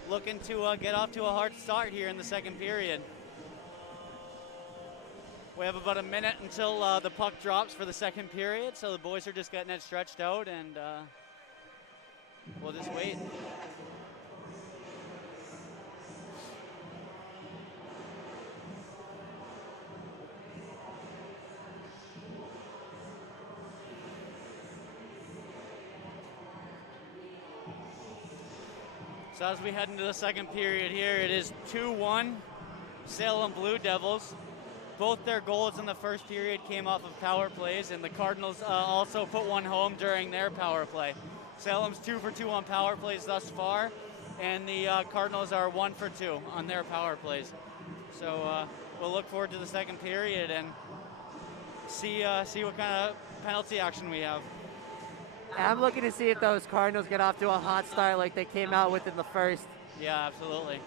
Looking to get off to a hard start here in the second period. We have about a minute until the puck drops for the second period, so the boys are just getting it stretched out, and we'll just wait. So as we head into the second period here, it is 2-1 Salem Blue Devils. Both their goals in the first period came off of power plays, and the Cardinals also put one home during their power play. Salem's 2 for 2 on power plays thus far, and the Cardinals are 1 for 2 on their power plays. So we'll look forward to the second period and see what kind of penalty action we have. I'm looking to see if those Cardinals get off to a hot start like they came out with in the first. Yeah, absolutely.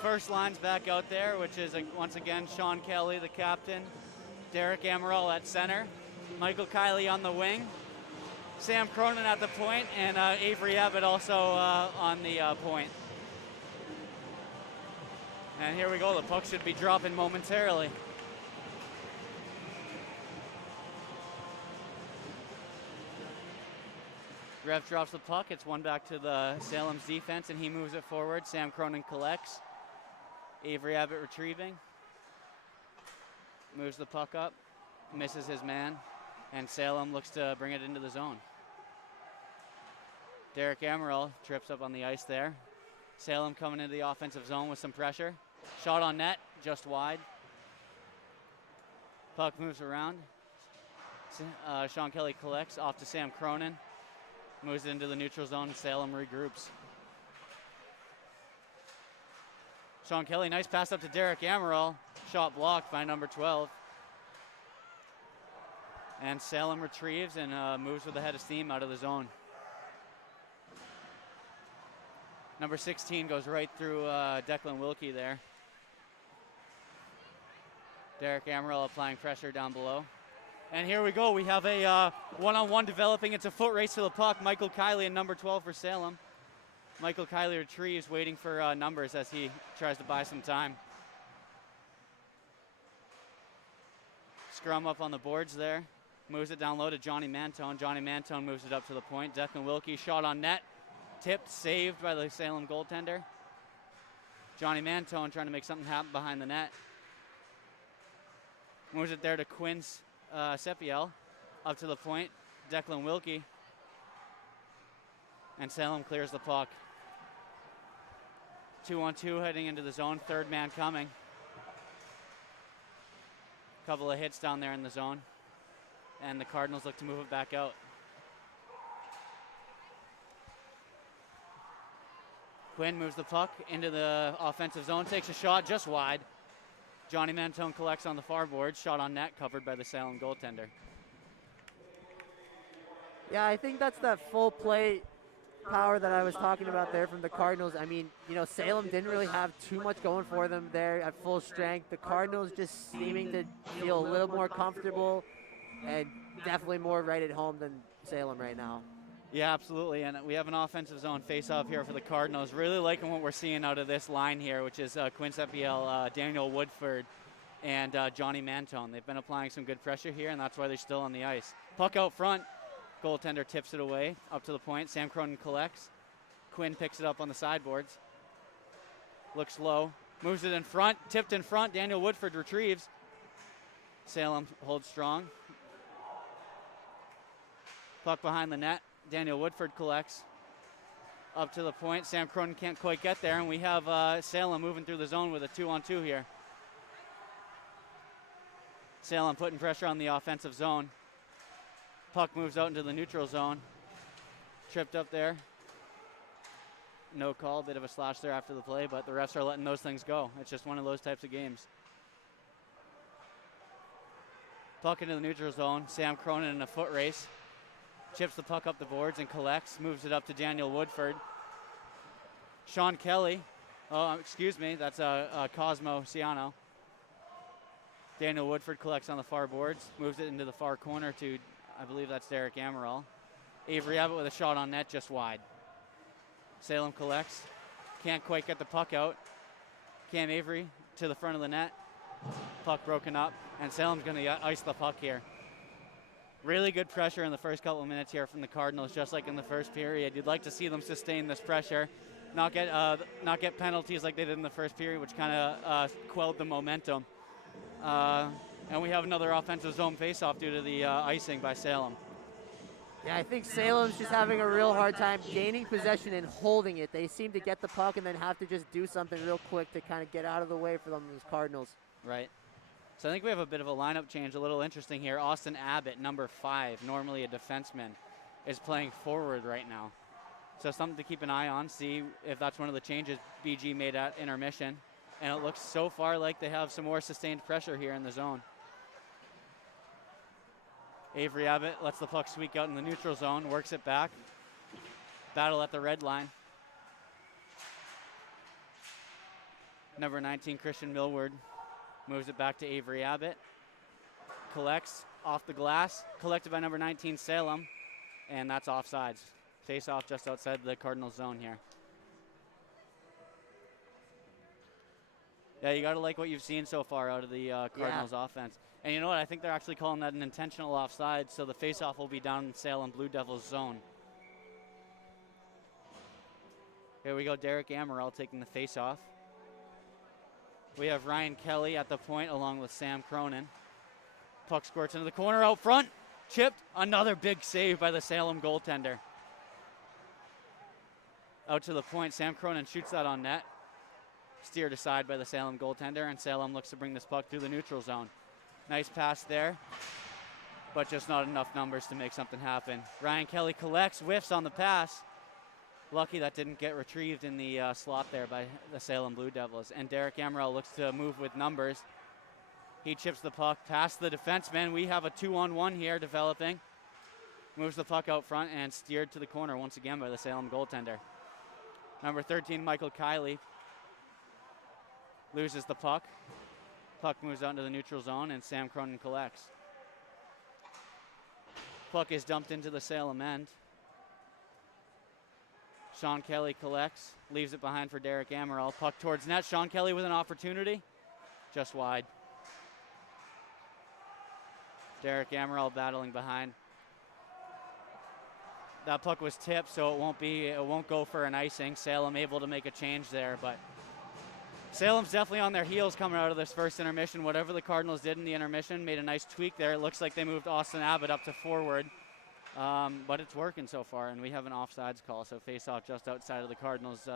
First line's back out there, which is once again Sean Kelly, the captain, Derek Amaral at center, Michael Kiley on the wing, Sam Cronin at the point, and Avery Abbott also on the point. And here we go, the puck should be dropping momentarily. Rev drops the puck, it's one back to the Salem's defense, and he moves it forward. Sam Cronin collects. Avery Abbott retrieving. Moves the puck up, misses his man, and Salem looks to bring it into the zone. Derek Amaral trips up on the ice there. Salem coming into the offensive zone with some pressure. Shot on net, just wide. Puck moves around. Sean Kelly collects off to Sam Cronin. Moves it into the neutral zone, and Salem regroups. Sean Kelly, nice pass up to Derek Amaral. Shot blocked by number 12. And Salem retrieves and moves with a head of steam out of the zone. Number 16 goes right through Declan Wilkie there. Derek Amaral applying pressure down below. And here we go. We have a one-on-one developing. It's a foot race to the puck. Michael Kiley and number 12 for Salem. Michael Kiley retrieves, waiting for numbers as he tries to buy some time. Scrum up on the boards there. Moves it down low to Johnny Mantone. Johnny Mantone moves it up to the point. Declan Wilkie, shot on net. Tipped, saved by the Salem goaltender. Johnny Mantone trying to make something happen behind the net. Moves it there to Quinn Sepiel. Up to the point. Declan Wilkie. And Salem clears the puck. 2-on-2 heading into the zone. Third man coming. Couple of hits down there in the zone. And the Cardinals look to move it back out. Quinn moves the puck into the offensive zone, takes a shot just wide. Johnny Mantone collects on the far board. Shot on net, covered by the Salem goaltender. Yeah, I think that's that full play power that I was talking about there from the Cardinals. I mean, you know, Salem didn't really have too much going for them there at full strength. The Cardinals just seeming to feel a little more comfortable and definitely more right at home than Salem right now. Yeah, absolutely, and we have an offensive zone face-off here for the Cardinals. Really liking what we're seeing out of this line here, which is Quinn Sepiel, Daniel Woodford, and Johnny Mantone. They've been applying some good pressure here, and that's why they're still on the ice. Puck out front. Goaltender tips it away, up to the point. Sam Cronin collects. Quinn picks it up on the sideboards. Looks low. Moves it in front. Tipped in front. Daniel Woodford retrieves. Salem holds strong. Puck behind the net. Daniel Woodford collects. Up to the point. Sam Cronin can't quite get there, and we have Salem moving through the zone with a 2-on-2 here. Salem putting pressure on the offensive zone. Puck moves out into the neutral zone. Tripped up there. No call, bit of a slash there after the play, but the refs are letting those things go. It's just one of those types of games. Puck into the neutral zone. Sam Cronin in a foot race. Chips the puck up the boards and collects. Moves it up to Daniel Woodford. Sean Kelly. Oh, excuse me. That's Cosmo Ciano. Daniel Woodford collects on the far boards. Moves it into the far corner to I believe that's Derek Amaral. Avery Abbott with a shot on net, just wide. Salem collects. Can't quite get the puck out. Cam Avery to the front of the net. Puck broken up, and Salem's going to ice the puck here. Really good pressure in the first couple of minutes here from the Cardinals, just like in the first period. You'd like to see them sustain this pressure, not get penalties like they did in the first period, which kind of quelled the momentum. And we have another offensive zone faceoff due to the icing by Salem. Yeah, I think Salem's just having a real hard time gaining possession and holding it. They seem to get the puck and then have to just do something real quick to kind of get out of the way for them, those Cardinals. Right. So I think we have a bit of a lineup change, a little interesting here. Austin Abbott, number 5, normally a defenseman, is playing forward right now. So something to keep an eye on, see if that's one of the changes BG made at intermission. And it looks so far like they have some more sustained pressure here in the zone. Avery Abbott lets the puck squeak out in the neutral zone, works it back. Battle at the red line. Number 19, Christian Millward, moves it back to Avery Abbott. Collects off the glass, collected by number 19, Salem, and that's offsides. Face off just outside the Cardinals zone here. Yeah, you got to like what you've seen so far out of the Cardinals offense. And you know what? I think they're actually calling that an intentional offside, so the faceoff will be down in Salem Blue Devils zone. Here we go, Derek Amaral taking the faceoff. We have Ryan Kelly at the point along with Sam Cronin. Puck squirts into the corner out front. Chipped. Another big save by the Salem goaltender. Out to the point. Sam Cronin shoots that on net. Steered aside by the Salem goaltender, and Salem looks to bring this puck through the neutral zone. Nice pass there, but just not enough numbers to make something happen. Ryan Kelly collects, whiffs on the pass. Lucky that didn't get retrieved in the slot there by the Salem Blue Devils. And Derek Amaral looks to move with numbers. He chips the puck past the defenseman. We have a 2-on-1 here developing. Moves the puck out front and steered to the corner once again by the Salem goaltender. Number 13, Michael Kiley, loses the puck. Puck moves out into the neutral zone, and Sam Cronin collects. Puck is dumped into the Salem end. Sean Kelly collects, leaves it behind for Derek Amaral. Puck towards net. Sean Kelly with an opportunity, just wide. Derek Amaral battling behind. That puck was tipped, so it won't go for an icing. Salem able to make a change there, but Salem's definitely on their heels coming out of this first intermission. Whatever the Cardinals did in the intermission made a nice tweak there. It looks like they moved Austin Abbott up to forward, but it's working so far, and we have an offsides call, so face-off just outside of the Cardinals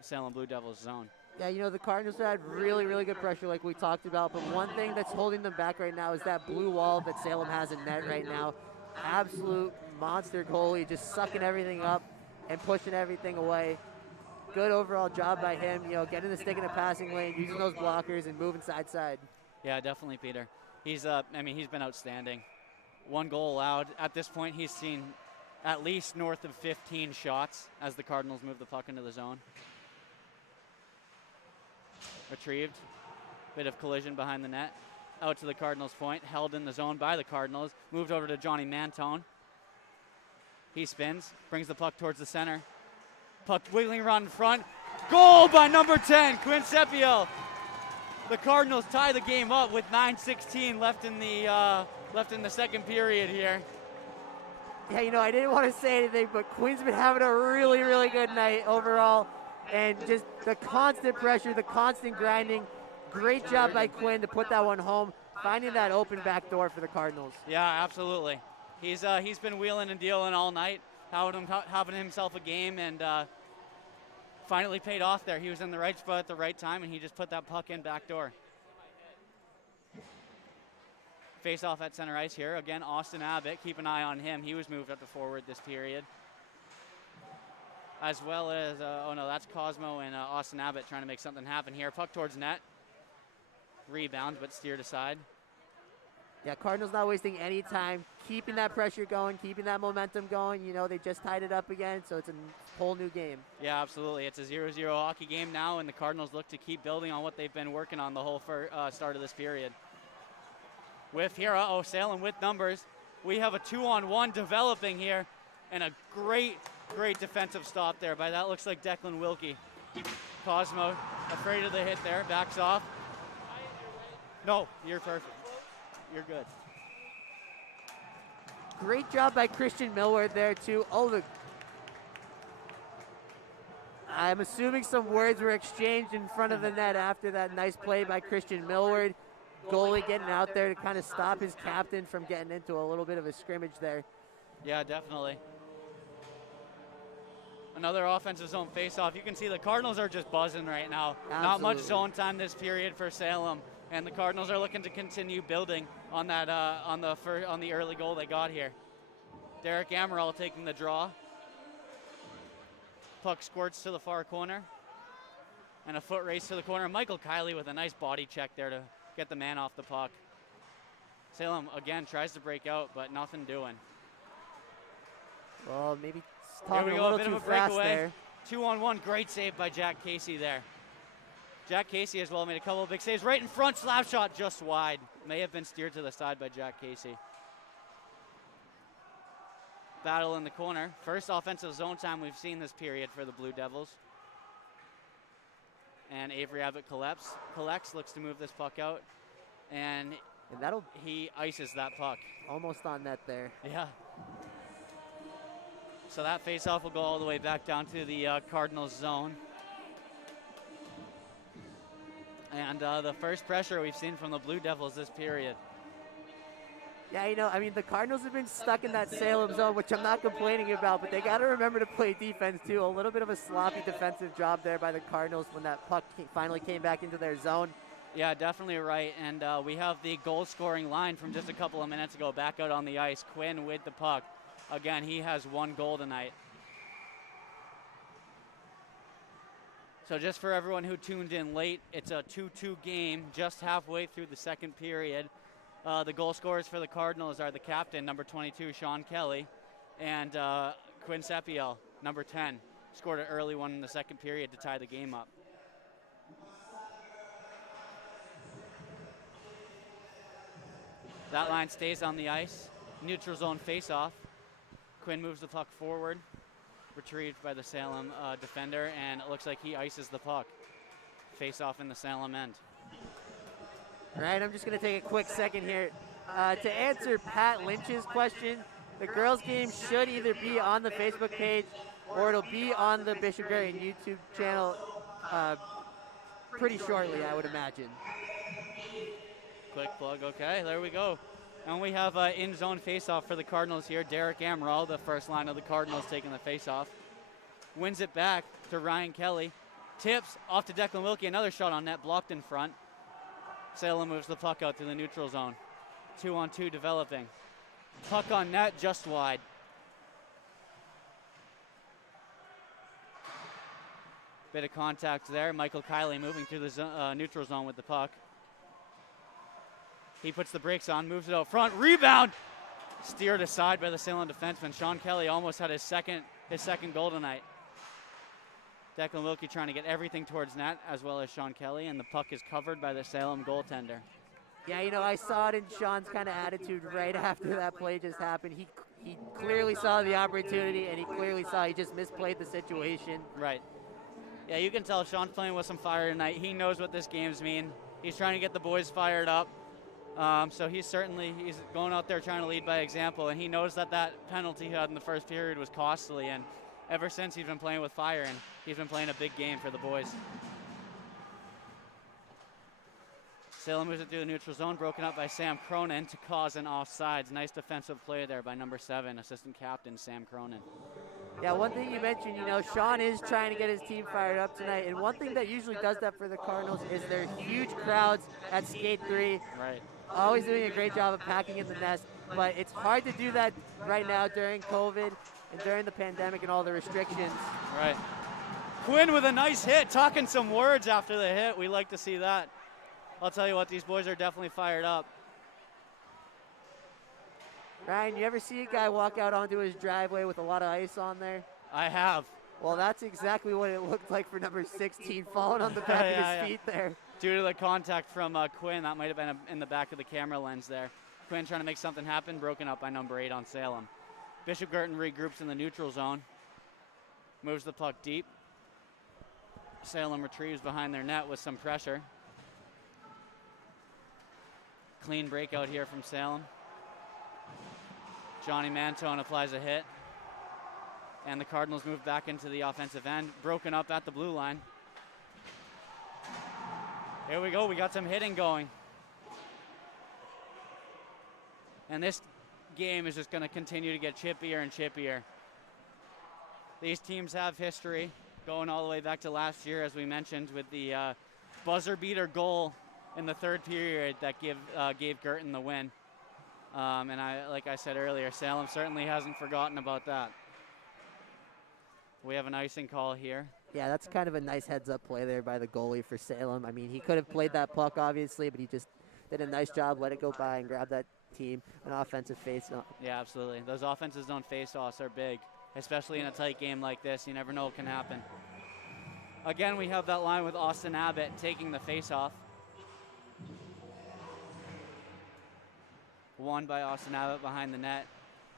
Salem Blue Devils zone. Yeah, you know, the Cardinals had really, really good pressure like we talked about, but one thing that's holding them back right now is that blue wall that Salem has in net right now. Absolute monster goalie, just sucking everything up and pushing everything away. Good overall job by him, you know, getting the stick in the passing lane, using those blockers, and moving side-side. Yeah, definitely, Peter. He's been outstanding. 1 goal allowed. At this point, he's seen at least north of 15 shots as the Cardinals move the puck into the zone. Retrieved. Bit of collision behind the net. Out to the Cardinals' point. Held in the zone by the Cardinals. Moved over to Johnny Mantone. He spins. Brings the puck towards the center. Puck wiggling around in front. Goal by number 10, Quinn Sepio. The Cardinals tie the game up with 9:16 left in the second period here. Yeah, you know, I didn't want to say anything, but Quinn's been having a really, really good night overall. And just the constant pressure, the constant grinding. Great job by Quinn to put that one home, finding that open back door for the Cardinals. Yeah, absolutely. He's been wheeling and dealing all night, having himself a game, and finally paid off there. He was in the right spot at the right time, and he just put that puck in back door. Face off at center ice here. Again, Austin Abbott. Keep an eye on him. He was moved up to forward this period. As well as, that's Cosmo and Austin Abbott trying to make something happen here. Puck towards net. Rebound, but steered aside. Yeah, Cardinals not wasting any time, keeping that pressure going, keeping that momentum going. You know, they just tied it up again, so it's a whole new game. Yeah, absolutely. It's a 0-0 hockey game now, and the Cardinals look to keep building on what they've been working on the whole start of this period. With here, Salem with numbers. We have a 2-on-1 developing here, and a great defensive stop there by that looks like Declan Wilkie. Cosmo afraid of the hit there, backs off. No, you're perfect. You're good. Great job by Christian Millward there too. I'm assuming some words were exchanged in front of the net after that nice play by Christian Millward. Goalie getting out there to kind of stop his captain from getting into a little bit of a scrimmage there. Yeah, definitely. Another offensive zone face-off. You can see the Cardinals are just buzzing right now. Absolutely. Not much zone time this period for Salem, and the Cardinals are looking to continue building on that on the early goal they got here. Derek Amaral taking the draw. Puck squirts to the far corner, and a foot race to the corner. Michael Kiley with a nice body check there to get the man off the puck. Salem again tries to break out, but nothing doing. Well, maybe Here we talking go, a little bit too of a fast breakaway. there. 2-on-1, great save by Jack Casey there. Jack Casey as well made a couple of big saves. Right in front, slap shot just wide. May have been steered to the side by Jack Casey. Battle in the corner. First offensive zone time we've seen this period for the Blue Devils. And Avery Abbott collects, looks to move this puck out. And he ices that puck. Almost on net there. Yeah. So that faceoff will go all the way back down to the Cardinals zone. And the first pressure we've seen from the Blue Devils this period. Yeah, the Cardinals have been stuck in that Salem zone, which I'm not complaining about, but they got to remember to play defense too. A little bit of a sloppy defensive job there by the Cardinals when that puck finally came back into their zone. Yeah, definitely right. And we have the goal-scoring line from just a couple of minutes ago back out on the ice. Quinn with the puck. Again, he has 1 goal tonight. So just for everyone who tuned in late, it's a 2-2 game just halfway through the second period. The goal scorers for the Cardinals are the captain, number 22, Sean Kelly, and Quinn Sepiel, number 10, scored an early one in the second period to tie the game up. That line stays on the ice. Neutral zone face-off. Quinn moves the puck forward, retrieved by the Salem defender, and it looks like he ices the puck. Face-off in the Salem end. All right, I'm just going to take a quick second here. To answer Pat Lynch's question, the girls' game should either be on the Facebook page or it'll be on the Bishop Guerin YouTube channel pretty shortly, I would imagine. Quick plug, okay, there we go. And we have in-zone face-off for the Cardinals here. Derek Amaral, the first line of the Cardinals, taking the face-off. Wins it back to Ryan Kelly. Tips off to Declan Wilkie, another shot on net, blocked in front. Salem moves the puck out to the neutral zone. 2-on-2 developing. Puck on net, just wide. Bit of contact there. Michael Kiley moving through the neutral zone with the puck. He puts the brakes on, moves it out front. Rebound! Steered aside by the Salem defenseman. Sean Kelly almost had his second goal tonight. Declan Wilkie trying to get everything towards net, as well as Sean Kelly, and the puck is covered by the Salem goaltender. Yeah, I saw it in Sean's kind of attitude right after that play just happened. He clearly saw the opportunity, and he clearly saw he just misplayed the situation. Right. Yeah, you can tell Sean's playing with some fire tonight. He knows what this game's mean. He's trying to get the boys fired up. So he's going out there trying to lead by example, and he knows that penalty he had in the first period was costly, and ever since he's been playing with fire, and he's been playing a big game for the boys. Salem moves it through the neutral zone, broken up by Sam Cronin to cause an offsides. Nice defensive play there by number 7, assistant captain Sam Cronin. Yeah, one thing you mentioned, Sean is trying to get his team fired up tonight, and one thing that usually does that for the Cardinals is their huge crowds at Skate 3. Right. Always doing a great job of packing in the nest, but it's hard to do that right now during COVID and during the pandemic and all the restrictions. Right. Quinn with a nice hit, talking some words after the hit. We like to see that. I'll tell you what, these boys are definitely fired up. Ryan, you ever see a guy walk out onto his driveway with a lot of ice on there? I have. Well, that's exactly what it looked like for number 16, falling on the back of his feet there. Due to the contact from Quinn, that might have been in the back of the camera lens there. Quinn trying to make something happen, broken up by number 8 on Salem. Bishop Girton regroups in the neutral zone, moves the puck deep. Salem retrieves behind their net with some pressure. Clean breakout here from Salem. Johnny Mantone applies a hit. And the Cardinals move back into the offensive end, broken up at the blue line. Here we go, we got some hitting going. And this game is just going to continue to get chippier and chippier. These teams have history going all the way back to last year, as we mentioned, with the buzzer beater goal in the third period that gave Girton the win. And like I said earlier, Salem certainly hasn't forgotten about that. We have an icing call here. Yeah, that's kind of a nice heads-up play there by the goalie for Salem. I mean, he could have played that puck, obviously, but he just did a nice job, let it go by, and grab that team an offensive face-off. Yeah, absolutely. Those offenses on face-offs are big, especially in a tight game like this. You never know what can happen. Again, we have that line with Austin Abbott taking the face-off. Won by Austin Abbott behind the net.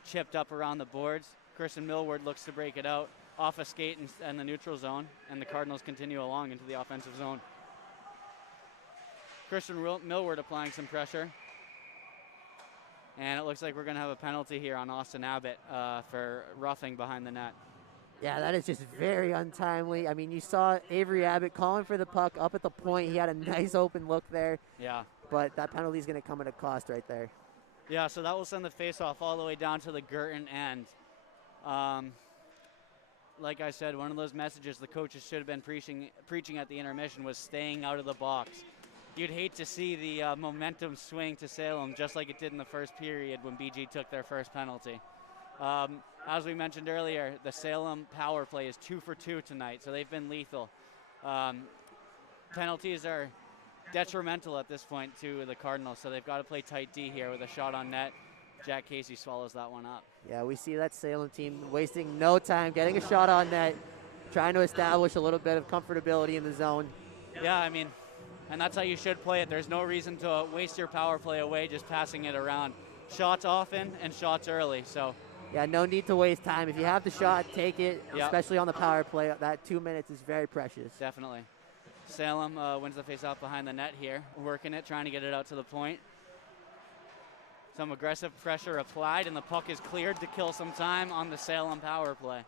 Chipped up around the boards. Christian Millward looks to break it out. Off a skate in the neutral zone, and the Cardinals continue along into the offensive zone. Christian Millward applying some pressure. And it looks like we're going to have a penalty here on Austin Abbott for roughing behind the net. Yeah, that is just very untimely. I mean, you saw Avery Abbott calling for the puck up at the point. He had a nice open look there. Yeah. But that penalty is going to come at a cost right there. Yeah, so that will send the faceoff all the way down to the Girton end. Like I said, one of those messages the coaches should have been preaching at the intermission was staying out of the box. You'd hate to see the momentum swing to Salem just like it did in the first period when BG took their first penalty. As we mentioned earlier, the Salem power play is 2 for 2 tonight, so they've been lethal. Penalties are detrimental at this point to the Cardinals, so they've got to play tight D here with a shot on net. Jack Casey swallows that one up. Yeah, we see that Salem team wasting no time, getting a shot on net, trying to establish a little bit of comfortability in the zone. Yeah, I mean, and that's how you should play it. There's no reason to waste your power play away just passing it around. Shots often and shots early, so. Yeah, no need to waste time. If you have the shot, take it, especially on the power play. That 2 minutes is very precious. Definitely. Salem wins the faceoff behind the net here, working it, trying to get it out to the point. Some aggressive pressure applied, and the puck is cleared to kill some time on the Salem power play.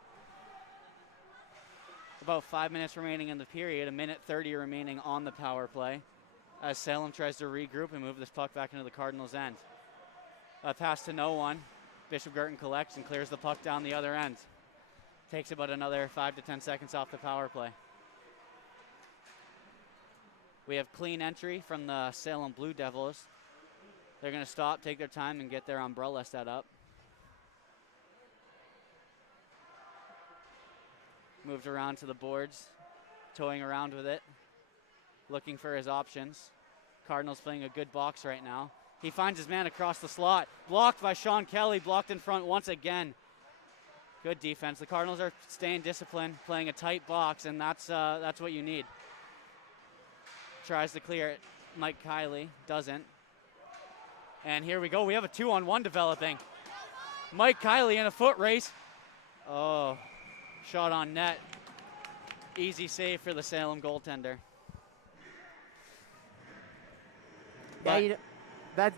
About 5 minutes remaining in the period, 1:30 remaining on the power play, as Salem tries to regroup and move this puck back into the Cardinals' end. A pass to no one. Bishop Girton collects and clears the puck down the other end. Takes about another 5 to 10 seconds off the power play. We have clean entry from the Salem Blue Devils. They're going to stop, take their time, and get their umbrella set up. Moved around to the boards, toying around with it, looking for his options. Cardinals playing a good box right now. He finds his man across the slot. Blocked by Sean Kelly, blocked in front once again. Good defense. The Cardinals are staying disciplined, playing a tight box, and that's what you need. Tries to clear it. Mike Kiley doesn't. And here we go. We have a 2-on-1 developing. Mike Kiley in a foot race. Oh, shot on net. Easy save for the Salem goaltender. Yeah, that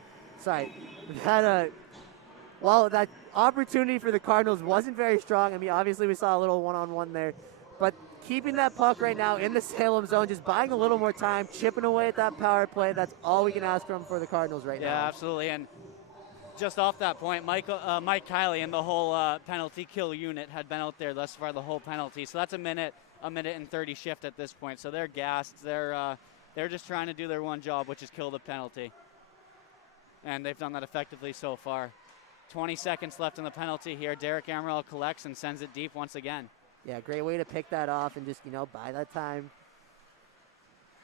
opportunity for the Cardinals wasn't very strong. I mean, obviously we saw a little one-on-one there, but keeping that puck right now in the Salem zone, just buying a little more time, chipping away at that power play, that's all we can ask from for the Cardinals right now. Yeah, absolutely. And just off that point, Mike Kiley and the whole penalty kill unit had been out there thus far the whole penalty. So that's a minute and 30 shift at this point. So they're gassed. They're just trying to do their one job, which is kill the penalty. And they've done that effectively so far. 20 seconds left in the penalty here. Derek Amaral collects and sends it deep once again. Yeah, great way to pick that off and just, buy that time.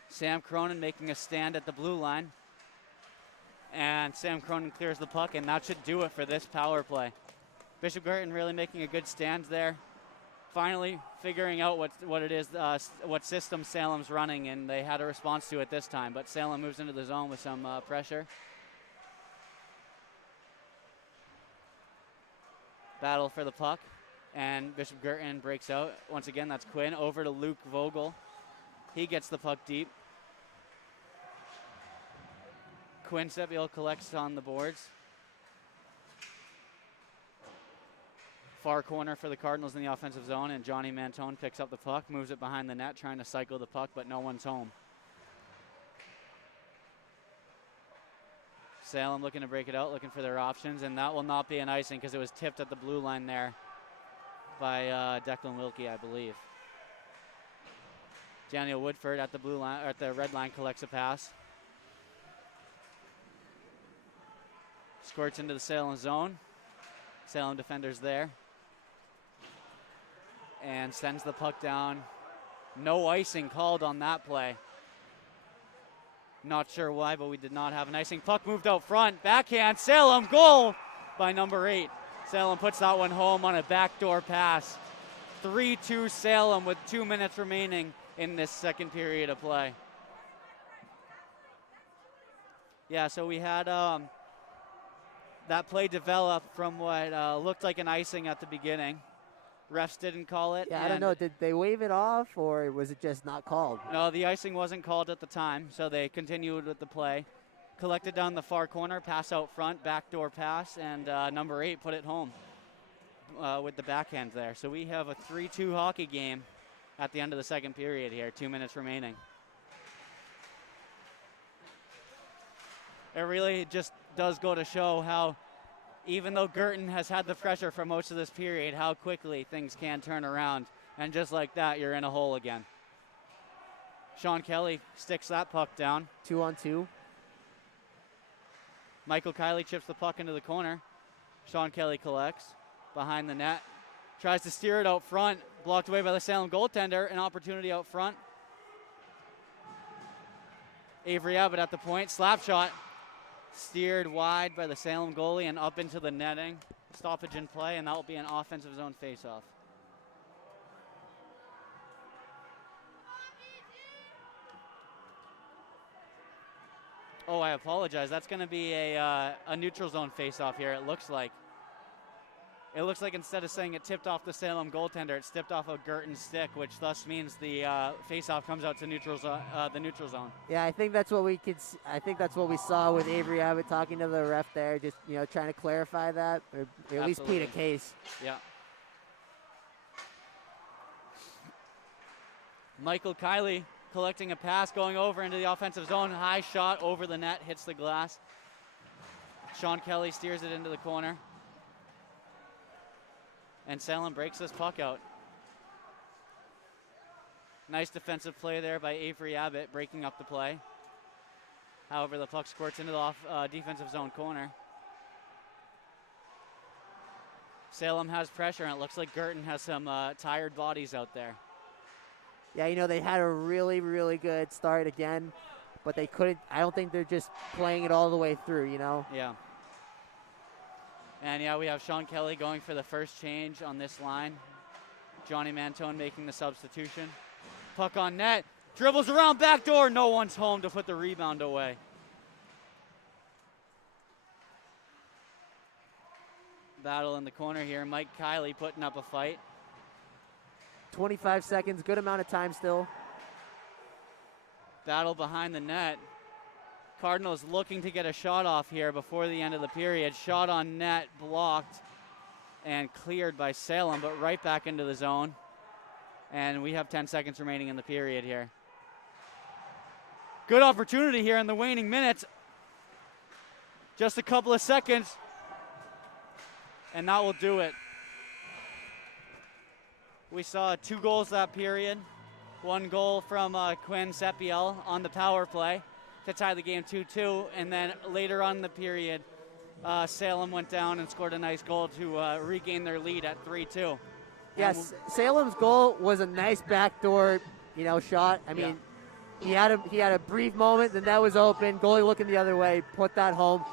Sam Cronin making a stand at the blue line. And Sam Cronin clears the puck, and that should do it for this power play. Bishop Girton really making a good stand there. Finally figuring out what it is, what system Salem's running, and they had a response to it this time. But Salem moves into the zone with some pressure. Battle for the puck, and Bishop Girton breaks out. Once again, that's Quinn over to Luke Vogel. He gets the puck deep. Quinn Sepiel collects on the boards. Far corner for the Cardinals in the offensive zone, and Johnny Mantone picks up the puck, moves it behind the net, trying to cycle the puck, but no one's home. Salem looking to break it out, looking for their options, and that will not be an icing because it was tipped at the blue line there by Declan Wilkie, I believe. Daniel Woodford at the blue line, or at the red line, collects a pass. Squirts into the Salem zone. Salem defenders there. And sends the puck down. No icing called on that play. Not sure why, but we did not have an icing. Puck moved out front. Backhand. Salem goal by number 8. Salem puts that one home on a backdoor pass. 3-2 Salem with 2 minutes remaining in this second period of play. Yeah, so we had that play develop from what looked like an icing at the beginning. Refs didn't call it. Yeah, I don't know. Did they wave it off, or was it just not called? No, the icing wasn't called at the time, so they continued with the play. Collected down the far corner, pass out front, backdoor pass, and number 8 put it home with the backhand there. So we have a 3-2 hockey game at the end of the second period here, 2 minutes remaining. It really just does go to show how, even though Girton has had the pressure for most of this period, how quickly things can turn around. And just like that, you're in a hole again. Sean Kelly sticks that puck down. 2-on-2. Michael Kiley chips the puck into the corner. Sean Kelly collects behind the net. Tries to steer it out front. Blocked away by the Salem goaltender. An opportunity out front. Avery Abbott at the point. Slap shot. Steered wide by the Salem goalie and up into the netting. Stoppage in play, and that will be an offensive zone faceoff. Oh, I apologize. That's going to be a neutral zone faceoff here, it looks like. It looks like instead of saying it tipped off the Salem goaltender, it's tipped off a Girton stick, which thus means the faceoff comes out to neutral the neutral zone. Yeah, I think that's what we could. I think that's what we saw with Avery Abbott talking to the ref there, just trying to clarify that, or at least plead a case. Yeah. Michael Kiley collecting a pass, going over into the offensive zone. High shot over the net, hits the glass. Sean Kelly steers it into the corner. And Salem breaks this puck out. Nice defensive play there by Avery Abbott, breaking up the play. However, the puck squirts into the defensive zone corner. Salem has pressure, and it looks like Girton has some tired bodies out there. Yeah, they had a really, really good start again, but they couldn't. I don't think they're just playing it all the way through, Yeah. And yeah, we have Sean Kelly going for the first change on this line. Johnny Mantone making the substitution. Puck on net. Dribbles around backdoor. No one's home to put the rebound away. Battle in the corner here. Mike Kiley putting up a fight. 25 seconds, good amount of time still. Battle behind the net. Cardinals looking to get a shot off here before the end of the period. Shot on net, blocked and cleared by Salem, but right back into the zone. And we have 10 seconds remaining in the period here. Good opportunity here in the waning minutes. Just a couple of seconds, and that will do it. We saw 2 goals that period. 1 goal from Quinn Sepiel on the power play to tie the game 2-2, and then later on in the period, Salem went down and scored a nice goal to regain their lead at 3-2. Yes, Salem's goal was a nice backdoor, shot. I mean, yeah. he had a brief moment, then that was open. Goalie looking the other way, put that home.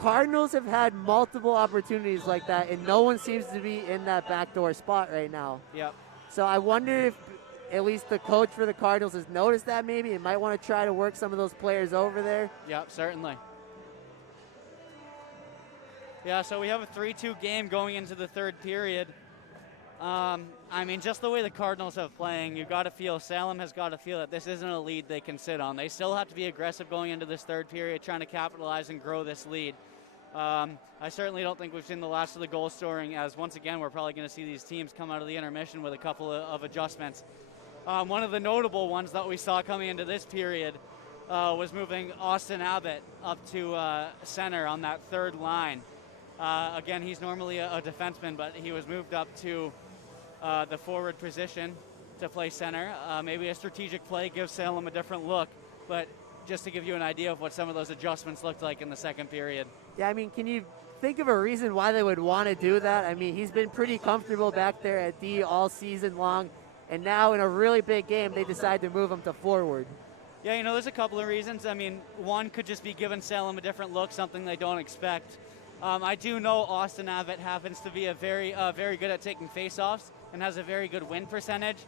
Cardinals have had multiple opportunities like that, and no one seems to be in that backdoor spot right now. Yep. So I wonder if at least the coach for the Cardinals has noticed that maybe and might want to try to work some of those players over there. Yep, certainly. Yeah, so we have a 3-2 game going into the third period. I mean, just the way the Cardinals have playing, you got to feel, Salem has got to feel that this isn't a lead they can sit on. They still have to be aggressive going into this third period, trying to capitalize and grow this lead. I certainly don't think we've seen the last of the goal scoring, as once again we're probably going to see these teams come out of the intermission with a couple of adjustments. One of the notable ones that we saw coming into this period was moving Austin Abbott up to center on that third line. Again, he's normally a defenseman, but he was moved up to the forward position to play center. Maybe a strategic play gives Salem a different look, but just to give you an idea of what some of those adjustments looked like in the second period. Yeah, I mean, can you think of a reason why they would want to do that? I mean, he's been pretty comfortable back there at D all season long, and now in a really big game, they decide to move him to forward. Yeah, there's a couple of reasons. I mean, one could just be giving Salem a different look, something they don't expect. I do know Austin Abbott happens to be very good at taking faceoffs and has a very good win percentage.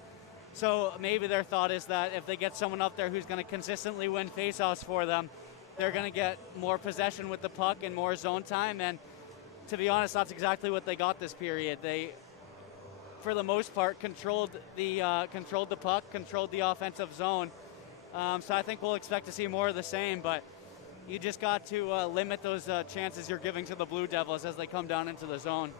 So maybe their thought is that if they get someone up there who's going to consistently win faceoffs for them, they're going to get more possession with the puck and more zone time. And to be honest, that's exactly what they got this period. They, for the most part, controlled the puck, controlled the offensive zone. So I think we'll expect to see more of the same, but you just got to limit those chances you're giving to the Blue Devils as they come down into the zone.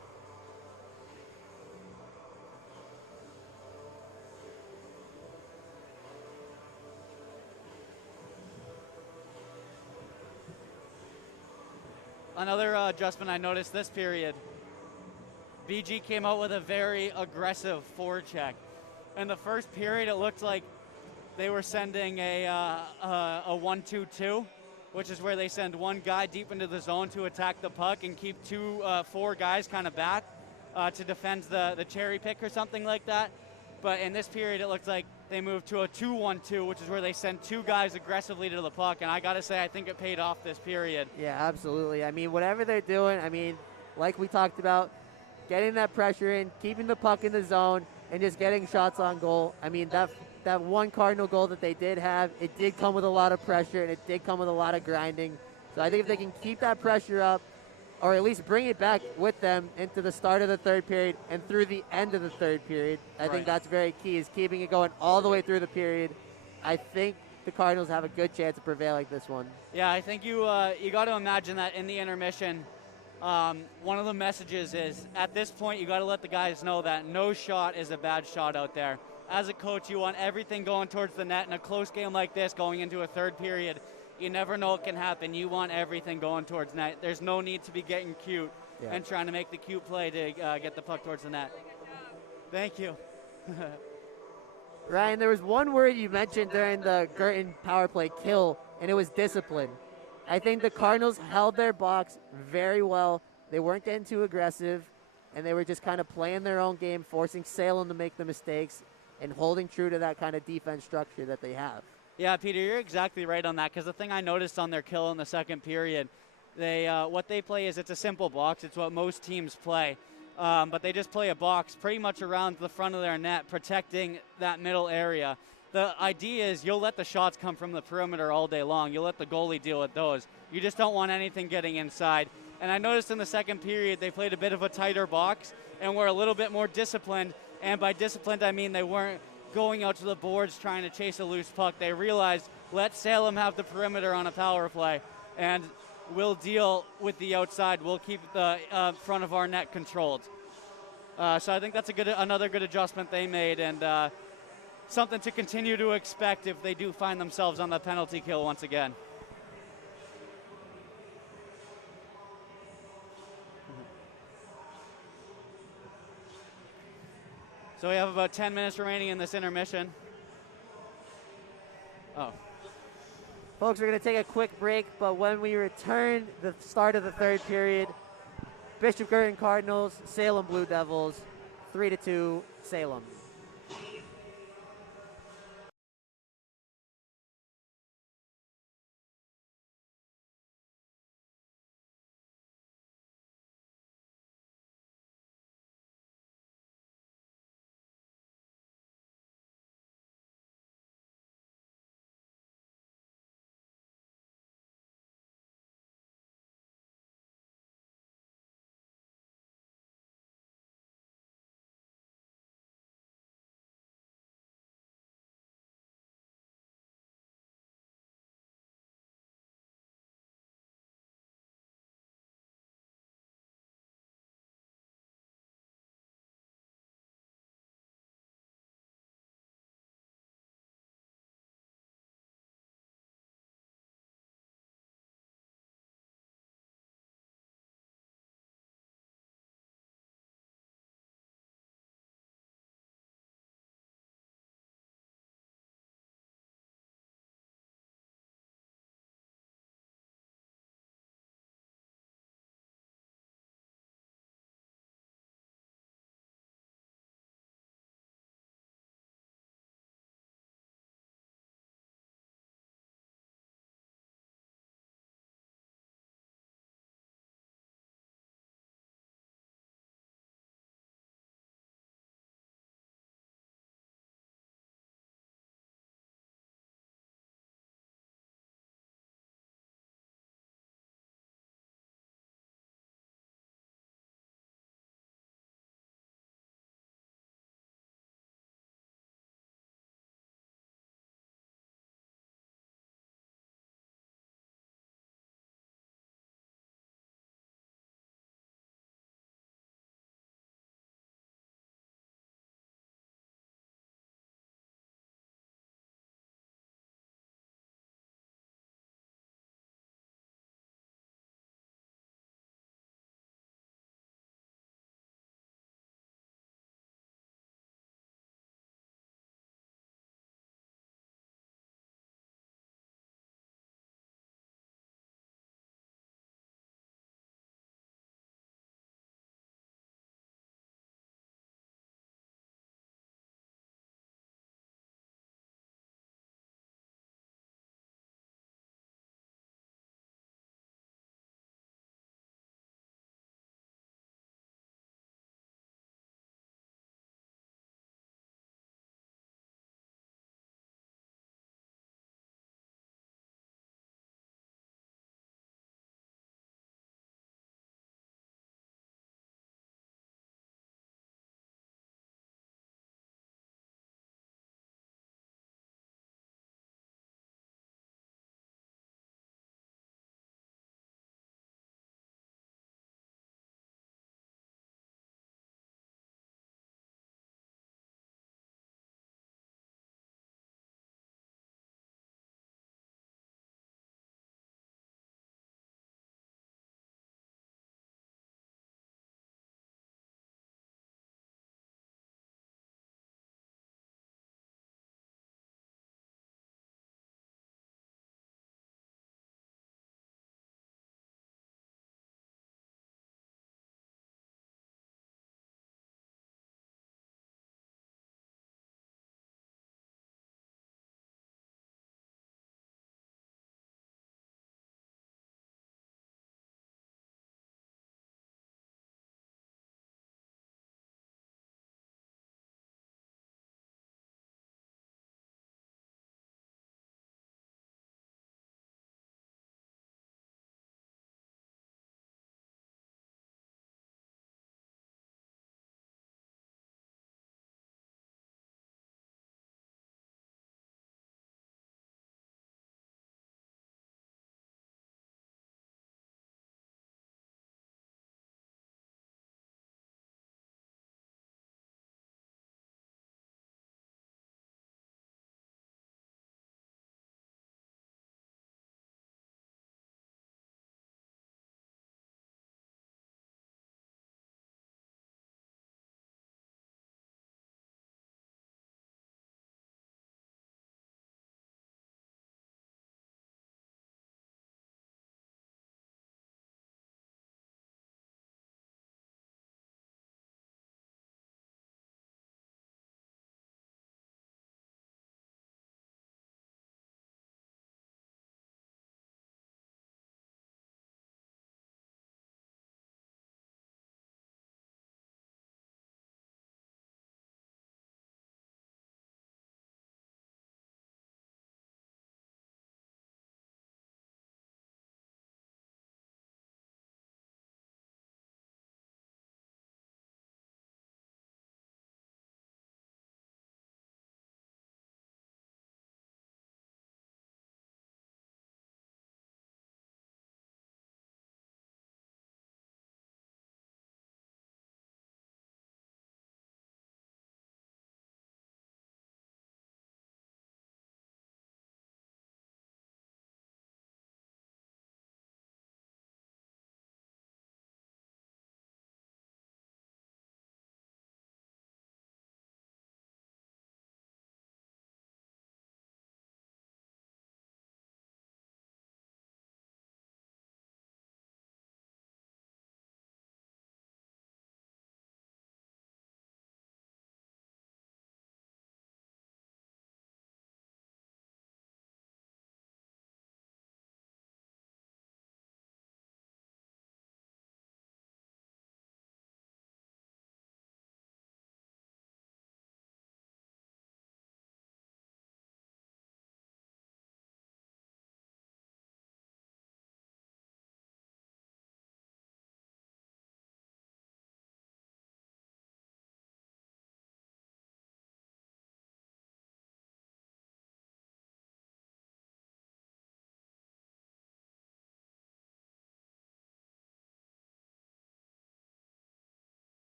Another adjustment I noticed this period, BG came out with a very aggressive forecheck. In the first period, it looked like they were sending a 1-2-2, which is where they send one guy deep into the zone to attack the puck and keep four guys kind of back to defend the cherry pick or something like that. But in this period, it looked like they moved to a 2-1-2, which is where they send two guys aggressively to the puck. And I got to say, I think it paid off this period. Yeah, absolutely. I mean, whatever they're doing, I mean, like we talked about, getting that pressure in, keeping the puck in the zone, and just getting shots on goal. I mean, that one Cardinal goal that they did have, it did come with a lot of pressure, and it did come with a lot of grinding. So I think if they can keep that pressure up, or at least bring it back with them into the start of the third period and through the end of the third period, I think that's very key, is keeping it going all the way through the period. I think the Cardinals have a good chance of prevailing this one. Yeah, I think you got to imagine that in the intermission, one of the messages is, at this point, you got to let the guys know that no shot is a bad shot out there. As a coach, you want everything going towards the net. In a close game like this, going into a third period, you never know what can happen. You want everything going towards net. There's no need to be getting cute and trying to make the cute play to get the puck towards the net. Thank you. Ryan, there was one word you mentioned during the Girton power play kill, and it was discipline. I think the Cardinals held their box very well. They weren't getting too aggressive, and they were just kind of playing their own game, forcing Salem to make the mistakes and holding true to that kind of defense structure that they have. Yeah, Peter, you're exactly right on that, because the thing I noticed on their kill in the second period, what they play is, it's a simple box. It's what most teams play. But they just play a box pretty much around the front of their net, protecting that middle area. The idea is you'll let the shots come from the perimeter all day long. You'll let the goalie deal with those. You just don't want anything getting inside. And I noticed in the second period they played a bit of a tighter box and were a little bit more disciplined. And by disciplined, I mean they weren't going out to the boards trying to chase a loose puck. They realized, let Salem have the perimeter on a power play, and we'll deal with the outside. We'll keep the front of our net controlled. So I think that's another good adjustment they made, and something to continue to expect if they do find themselves on the penalty kill once again. So we have about 10 minutes remaining in this intermission. Oh. Folks, we're going to take a quick break, but when we return, the start of the third period, Bishop Girton Cardinals, Salem Blue Devils, 3-2 Salem.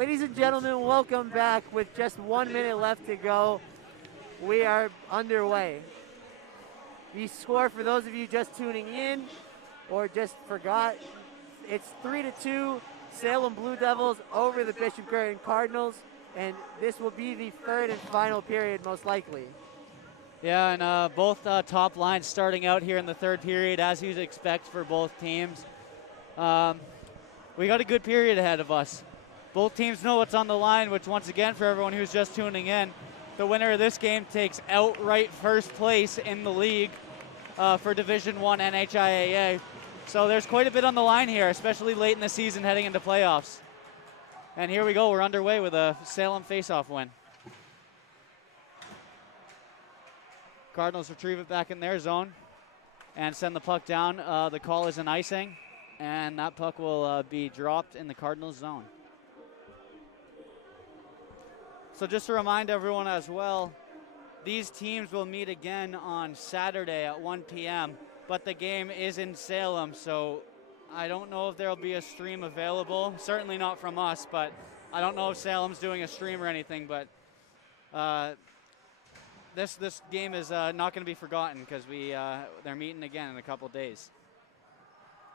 Ladies and gentlemen, welcome back. With just 1 minute left to go, we are underway. The score, for those of you just tuning in or just forgot, it's 3-2 Salem Blue Devils over the Bishop Girton Cardinals, and this will be the third and final period most likely. Yeah, and both top lines starting out here in the third period, as you'd expect for both teams. We got a good period ahead of us. Both teams know what's on the line, which once again, for everyone who's just tuning in, the winner of this game takes outright first place in the league for Division I NHIAA. So there's quite a bit on the line here, especially late in the season heading into playoffs. And here we go, we're underway with a Salem faceoff win. Cardinals retrieve it back in their zone and send the puck down. The call is an icing, and that puck will be dropped in the Cardinals zone. So just to remind everyone as well, these teams will meet again on Saturday at 1 p.m., but the game is in Salem, so I don't know if there'll be a stream available. Certainly not from us, but I don't know if Salem's doing a stream or anything, but this game is not going to be forgotten because they're meeting again in a couple days.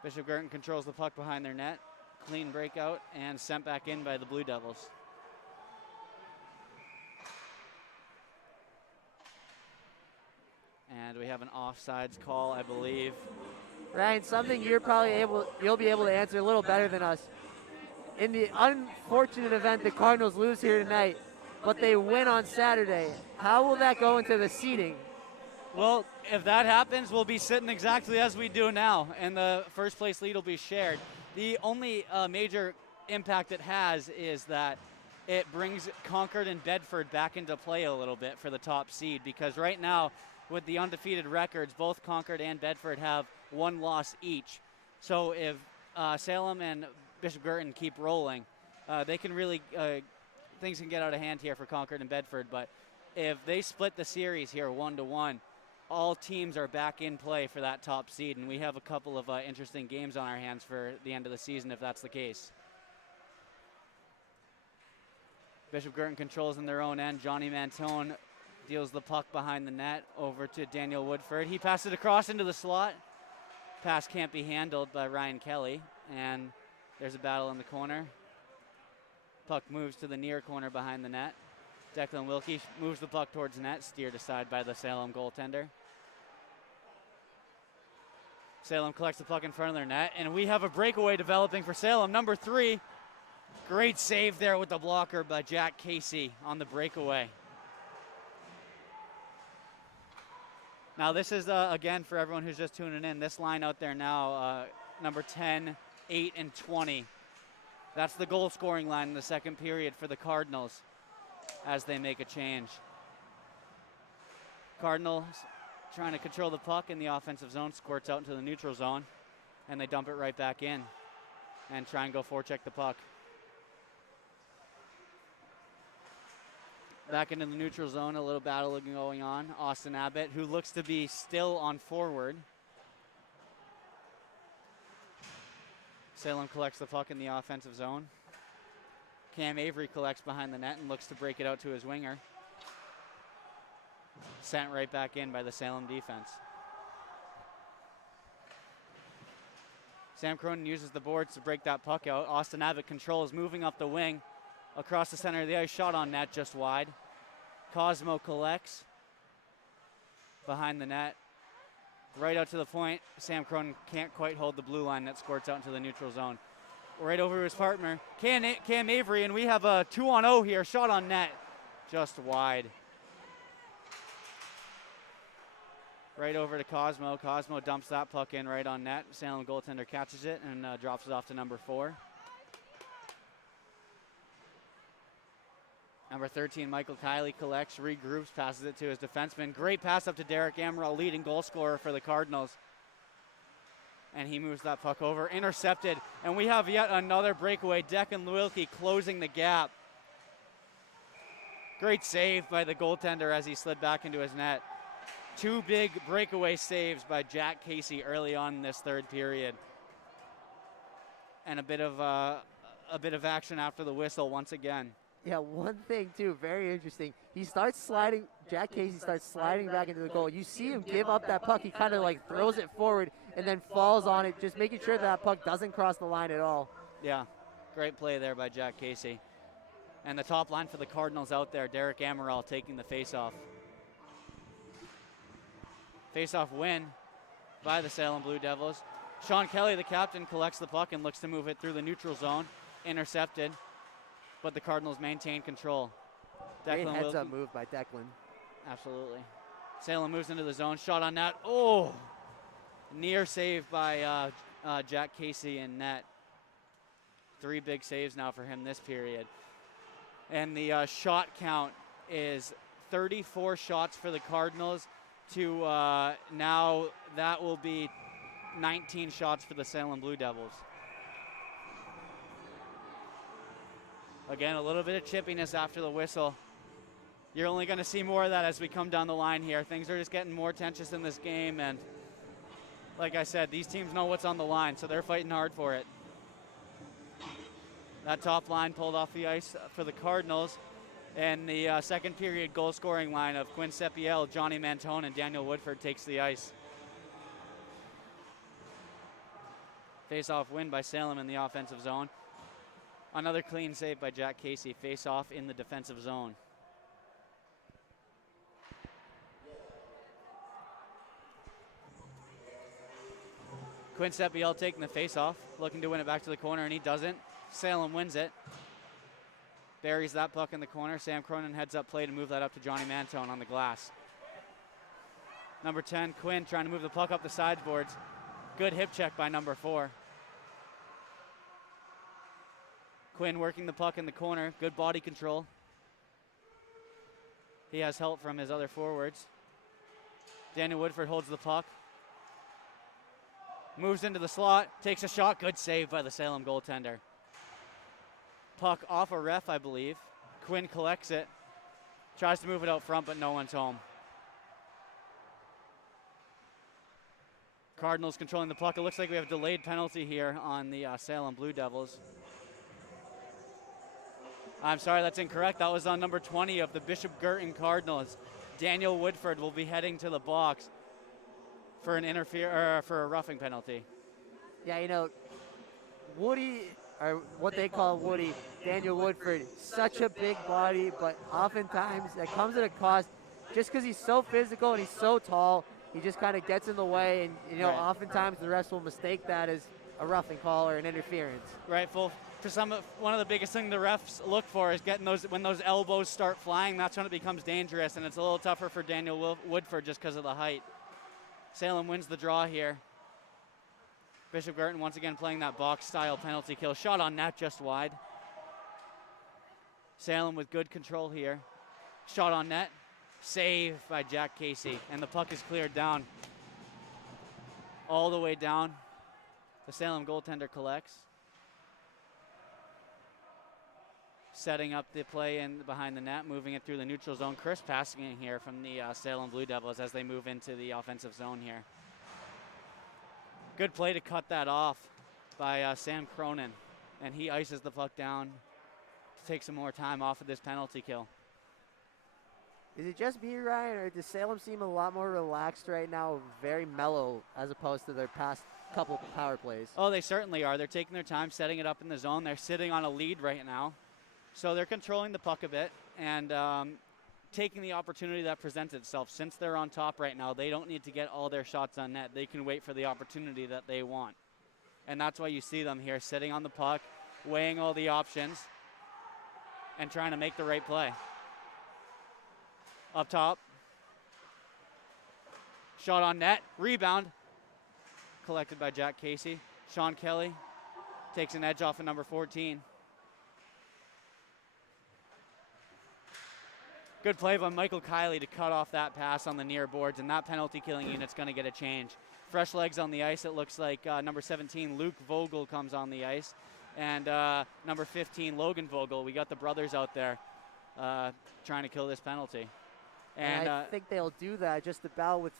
Bishop Girton controls the puck behind their net. Clean breakout and sent back in by the Blue Devils. And we have an offsides call, I believe. Ryan, something you'll be able to answer a little better than us. In the unfortunate event the Cardinals lose here tonight, but they win on Saturday, how will that go into the seeding? Well, if that happens, we'll be sitting exactly as we do now, and the first place lead will be shared. The only major impact it has is that it brings Concord and Bedford back into play a little bit for the top seed, because right now, with the undefeated records, both Concord and Bedford have one loss each. So if Salem and Bishop Girton keep rolling, they can really, things can get out of hand here for Concord and Bedford, but if they split the series here 1-1, all teams are back in play for that top seed, and we have a couple of interesting games on our hands for the end of the season if that's the case. Bishop Girton controls in their own end. Johnny Mantone deals the puck behind the net over to Daniel Woodford. He passes it across into the slot. Pass can't be handled by Ryan Kelly, and there's a battle in the corner. Puck moves to the near corner behind the net. Declan Wilkie moves the puck towards the net, steered aside by the Salem goaltender. Salem collects the puck in front of their net, and we have a breakaway developing for Salem. Number 3, great save there with the blocker by Jack Casey on the breakaway. Now this is, again, for everyone who's just tuning in, this line out there now, number 10, 8, and 20. That's the goal scoring line in the second period for the Cardinals as they make a change. Cardinals trying to control the puck in the offensive zone, squirts out into the neutral zone, and they dump it right back in and try and go forecheck the puck. Back into the neutral zone, a little battle going on. Austin Abbott, who looks to be still on forward. Salem collects the puck in the offensive zone. Cam Avery collects behind the net and looks to break it out to his winger. Sent right back in by the Salem defense. Sam Cronin uses the boards to break that puck out. Austin Abbott controls, moving up the wing. Across the center of the ice, shot on net, just wide. Cosmo collects behind the net. Right out to the point. Sam Cronin can't quite hold the blue line that squirts out into the neutral zone. Right over to his partner, Cam Avery, and we have a 2-on-0 here. Shot on net, just wide. Right over to Cosmo. Cosmo dumps that puck in right on net. Salem goaltender catches it and drops it off to number 4. Number 13, Michael Kiley collects, regroups, passes it to his defenseman. Great pass up to Derek Amaral, leading goal scorer for the Cardinals. And he moves that puck over, intercepted. And we have yet another breakaway. Declan Wilkie closing the gap. Great save by the goaltender as he slid back into his net. 2 big breakaway saves by Jack Casey early on in this third period. And a bit of a bit of action after the whistle once again. Yeah, one thing too, very interesting. He starts sliding, Jack Casey starts sliding back into the goal. You see him give up that puck. He kind of like throws it forward and then falls on it, just making sure that puck doesn't cross the line at all. Yeah, great play there by Jack Casey. And the top line for the Cardinals out there, Derek Amaral taking the faceoff. Faceoff win by the Salem Blue Devils. Sean Kelly, the captain, collects the puck and looks to move it through the neutral zone. Intercepted, but the Cardinals maintain control. Great heads-up move by Declan. Absolutely. Salem moves into the zone, shot on net. Oh, near save by Jack Casey in net. 3 big saves now for him this period. And the shot count is 34 shots for the Cardinals to now that will be 19 shots for the Salem Blue Devils. Again, a little bit of chippiness after the whistle. You're only going to see more of that as we come down the line here. Things are just getting more tense in this game, and like I said, these teams know what's on the line, so they're fighting hard for it. That top line pulled off the ice for the Cardinals, and the second period goal scoring line of Quinn Sepiel, Johnny Mantone, and Daniel Woodford takes the ice. Face-off win by Salem in the offensive zone. Another clean save by Jack Casey. Face-off in the defensive zone. Quinn Sepiel taking the face-off, looking to win it back to the corner, and he doesn't. Salem wins it. Buries that puck in the corner. Sam Cronin heads up play to move that up to Johnny Mantone on the glass. Number 10, Quinn, trying to move the puck up the sideboards. Good hip check by number 4. Quinn working the puck in the corner. Good body control. He has help from his other forwards. Daniel Woodford holds the puck. Moves into the slot. Takes a shot. Good save by the Salem goaltender. Puck off a ref, I believe. Quinn collects it. Tries to move it out front, but no one's home. Cardinals controlling the puck. It looks like we have a delayed penalty here on the Salem Blue Devils. I'm sorry, that's incorrect. That was on number 20 of the Bishop Girton Cardinals. Daniel Woodford will be heading to the box for an for a roughing penalty. Yeah, you know, Woody, or what they call Woody, Daniel Woodford, such a big body, but oftentimes that comes at a cost. Just because he's so physical and he's so tall, he just kind of gets in the way, and you know, oftentimes the refs will mistake that as a roughing call or an interference. Right, full. One of the biggest things the refs look for is getting when those elbows start flying. That's when it becomes dangerous, and it's a little tougher for Daniel Woodford just because of the height. Salem wins the draw here. Bishop Girton once again playing that box-style penalty kill. Shot on net just wide. Salem with good control here. Shot on net. Save by Jack Casey, and the puck is cleared down. All the way down. The Salem goaltender collects. Setting up the play in behind the net, moving it through the neutral zone. Chris passing it here from the Salem Blue Devils as they move into the offensive zone here. Good play to cut that off by Sam Cronin, and he ices the puck down to take some more time off of this penalty kill. Is it just me, Ryan, or does Salem seem a lot more relaxed right now, very mellow, as opposed to their past couple power plays? Oh, they certainly are. They're taking their time setting it up in the zone. They're sitting on a lead right now. So they're controlling the puck a bit and taking the opportunity that presents itself. Since they're on top right now, they don't need to get all their shots on net. They can wait for the opportunity that they want. And that's why you see them here sitting on the puck, weighing all the options, and trying to make the right play. Up top. Shot on net. Rebound. Collected by Jack Casey. Sean Kelly takes an edge off of number 14. Good play by Michael Kiley to cut off that pass on the near boards, and that penalty killing unit's going to get a change. Fresh legs on the ice. It looks like number 17, Luke Vogel, comes on the ice, and number 15, Logan Vogel. We got the brothers out there trying to kill this penalty. And I think they'll do that just about with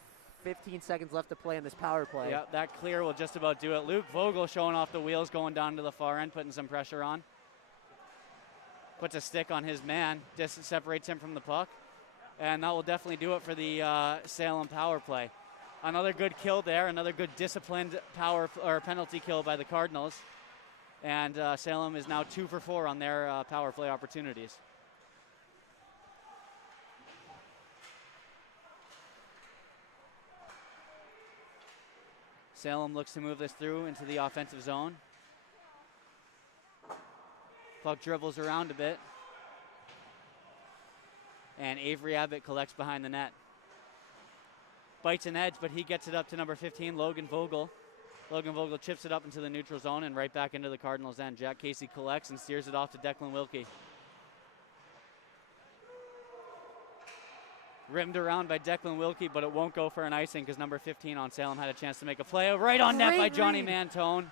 15 seconds left to play in this power play. Yeah, that clear will just about do it. Luke Vogel showing off the wheels, going down to the far end, putting some pressure on. puts a stick on his man, just separates him from the puck. And that will definitely do it for the Salem power play. Another good kill there, another good disciplined penalty kill by the Cardinals. And Salem is now 2 for 4 on their power play opportunities. Salem looks to move this through into the offensive zone. Puck dribbles around a bit. And Avery Abbott collects behind the net. Bites an edge, but he gets it up to number 15, Logan Vogel. Logan Vogel chips it up into the neutral zone and right back into the Cardinals' end. Jack Casey collects and steers it off to Declan Wilkie. Rimmed around by Declan Wilkie, but it won't go for an icing because number 15 on Salem had a chance to make a play. Right on net by Johnny Mantone.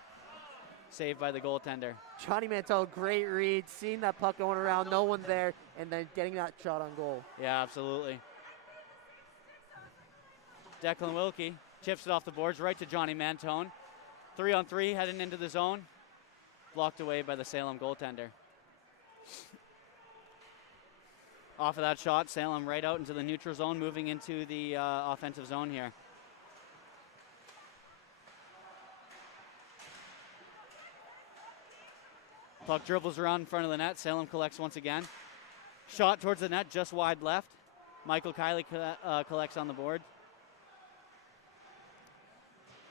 Saved by the goaltender. Johnny Mantone, great read. Seeing that puck going around, no one there, and then getting that shot on goal. Yeah, absolutely. Declan Wilkie chips it off the boards right to Johnny Mantone. 3-on-3 heading into the zone. Blocked away by the Salem goaltender. Off of that shot, Salem right out into the neutral zone, moving into the offensive zone here. Puck dribbles around in front of the net. Salem collects once again. Shot towards the net, just wide left. Michael Kiley collects on the board.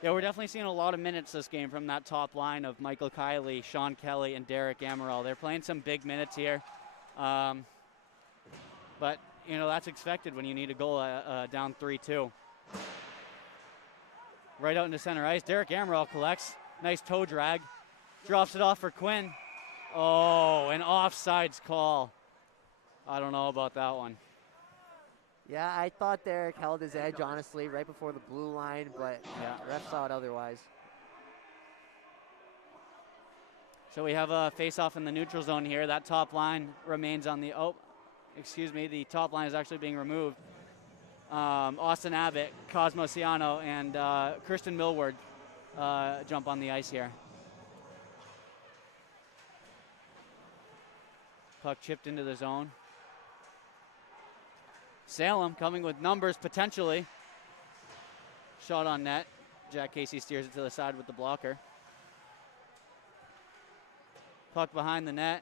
Yeah, we're definitely seeing a lot of minutes this game from that top line of Michael Kiley, Sean Kelly, and Derek Amaral. They're playing some big minutes here. But, you know, that's expected when you need a goal down 3-2. Right out into center ice. Derek Amaral collects. Nice toe drag. Drops it off for Quinn. Oh, an offsides call. I don't know about that one. Yeah, I thought Derek held his edge, honestly, right before the blue line, but yeah, ref saw it otherwise. So we have a face-off in the neutral zone here. That top line remains on the, the top line is actually being removed. Austin Abbott, Cosmo Ciano, and Kristen Millward jump on the ice here. Puck chipped into the zone. Salem coming with numbers potentially. Shot on net. Jack Casey steers it to the side with the blocker. Puck behind the net.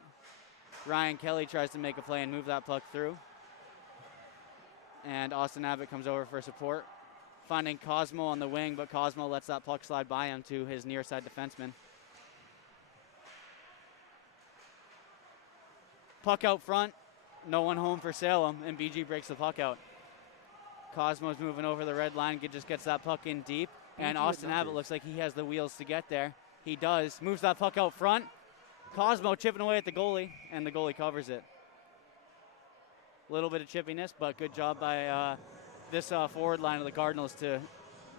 Ryan Kelly tries to make a play and move that puck through. And Austin Abbott comes over for support. Finding Cosmo on the wing, but Cosmo lets that puck slide by him to his near side defenseman. Puck out front. No one home for Salem, and BG breaks the puck out. Cosmo's moving over the red line, just gets that puck in deep. And Austin Abbott looks like he has the wheels to get there. He does. Moves that puck out front. Cosmo chipping away at the goalie, and the goalie covers it. A little bit of chippiness, but good job by this forward line of the Cardinals to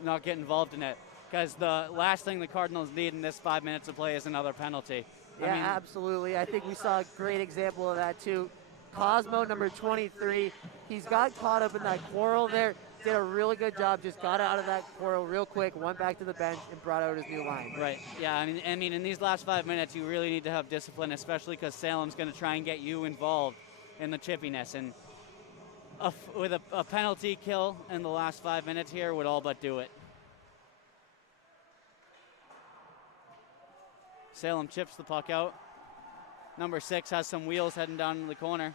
not get involved in it. Because the last thing the Cardinals need in this 5 minutes of play is another penalty. Yeah, absolutely. I think we saw a great example of that, too. Cosmo, number 23, he's got caught up in that quarrel there. Did a really good job, just got out of that quarrel real quick, went back to the bench, and brought out his new line. Right, yeah, I mean, in these last 5 minutes, you really need to have discipline, especially because Salem's going to try and get you involved in the chippiness. And with a penalty kill in the last 5 minutes here would all but do it. Salem chips the puck out. Number 6 has some wheels heading down in the corner.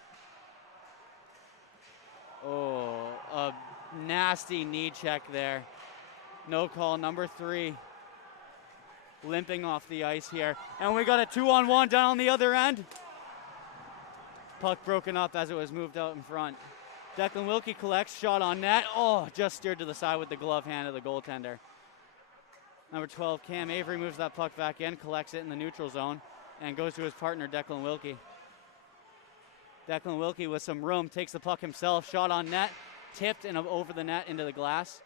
Oh, a nasty knee check there. No call, number 3. Limping off the ice here. And we got a 2-on-1 down on the other end. Puck broken up as it was moved out in front. Declan Wilkie collects, shot on net. Oh, just steered to the side with the glove hand of the goaltender. Number 12, Cam Avery moves that puck back in, collects it in the neutral zone, and goes to his partner, Declan Wilkie. Declan Wilkie with some room, takes the puck himself, shot on net, tipped and over the net into the glass.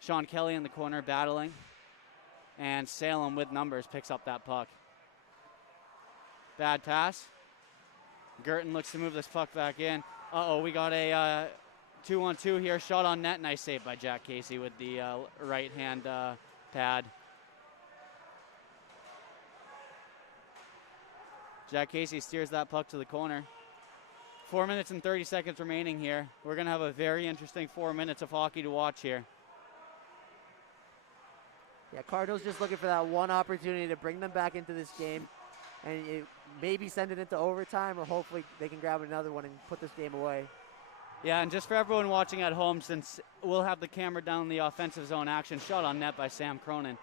Sean Kelly in the corner battling, and Salem with numbers picks up that puck. Bad pass. Girton looks to move this puck back in. We got a 2-on-2 here, shot on net, nice save by Jack Casey with the right hand pad. Jack Casey steers that puck to the corner. 4 minutes and 30 seconds remaining here. We're going to have a very interesting 4 minutes of hockey to watch here. Yeah, Cardinals just looking for that one opportunity to bring them back into this game and maybe send it into overtime, or hopefully they can grab another one and put this game away. Yeah, and just for everyone watching at home, since we'll have the camera down the offensive zone action, shot on net by Sam Cronin.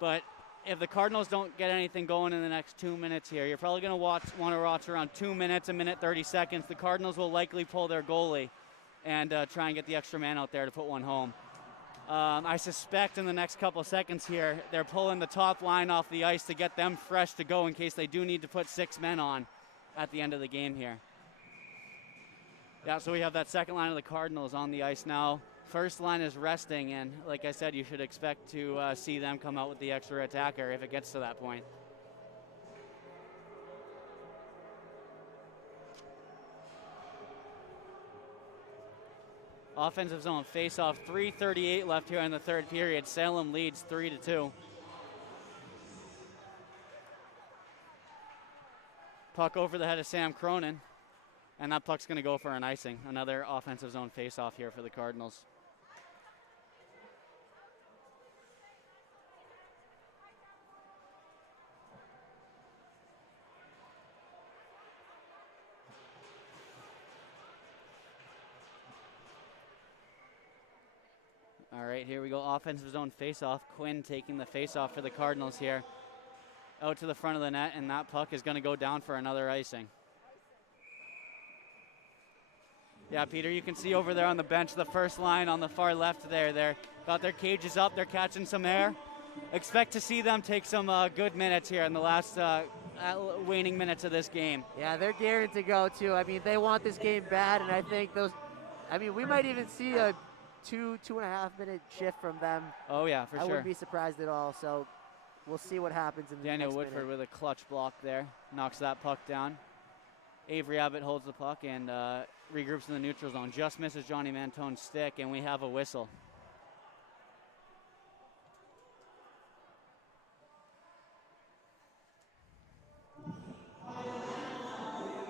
But if the Cardinals don't get anything going in the next 2 minutes here, you're probably going to want to watch around 2 minutes, a minute 30 seconds. The Cardinals will likely pull their goalie and try and get the extra man out there to put one home. I suspect in the next couple seconds here, they're pulling the top line off the ice to get them fresh to go in case they do need to put 6 men on at the end of the game here. Yeah, so we have that second line of the Cardinals on the ice now. First line is resting, and like I said, you should expect to see them come out with the extra attacker if it gets to that point. Offensive zone face-off, 3:38 left here in the third period. Salem leads 3-2. Puck over the head of Sam Cronin, and that puck's going to go for an icing. Another offensive zone face-off here for the Cardinals. All right, here we go. Offensive zone face-off. Quinn taking the face-off for the Cardinals here. Out to the front of the net, and that puck is going to go down for another icing. Yeah, Peter, you can see over there on the bench, the first line on the far left there. They're got their cages up. They're catching some air. Expect to see them take some good minutes here in the last waning minutes of this game. Yeah, they're gearing to go, too. I mean, they want this game bad, and I think we might even see a 2.5 minute shift from them. Oh yeah, for sure. I wouldn't be surprised at all. So we'll see what happens in the Daniel next Woodford minute. with a clutch block there, knocks that puck down. Avery Abbott holds the puck and regroups in the neutral zone. Just misses Johnny Mantone's stick, and we have a whistle.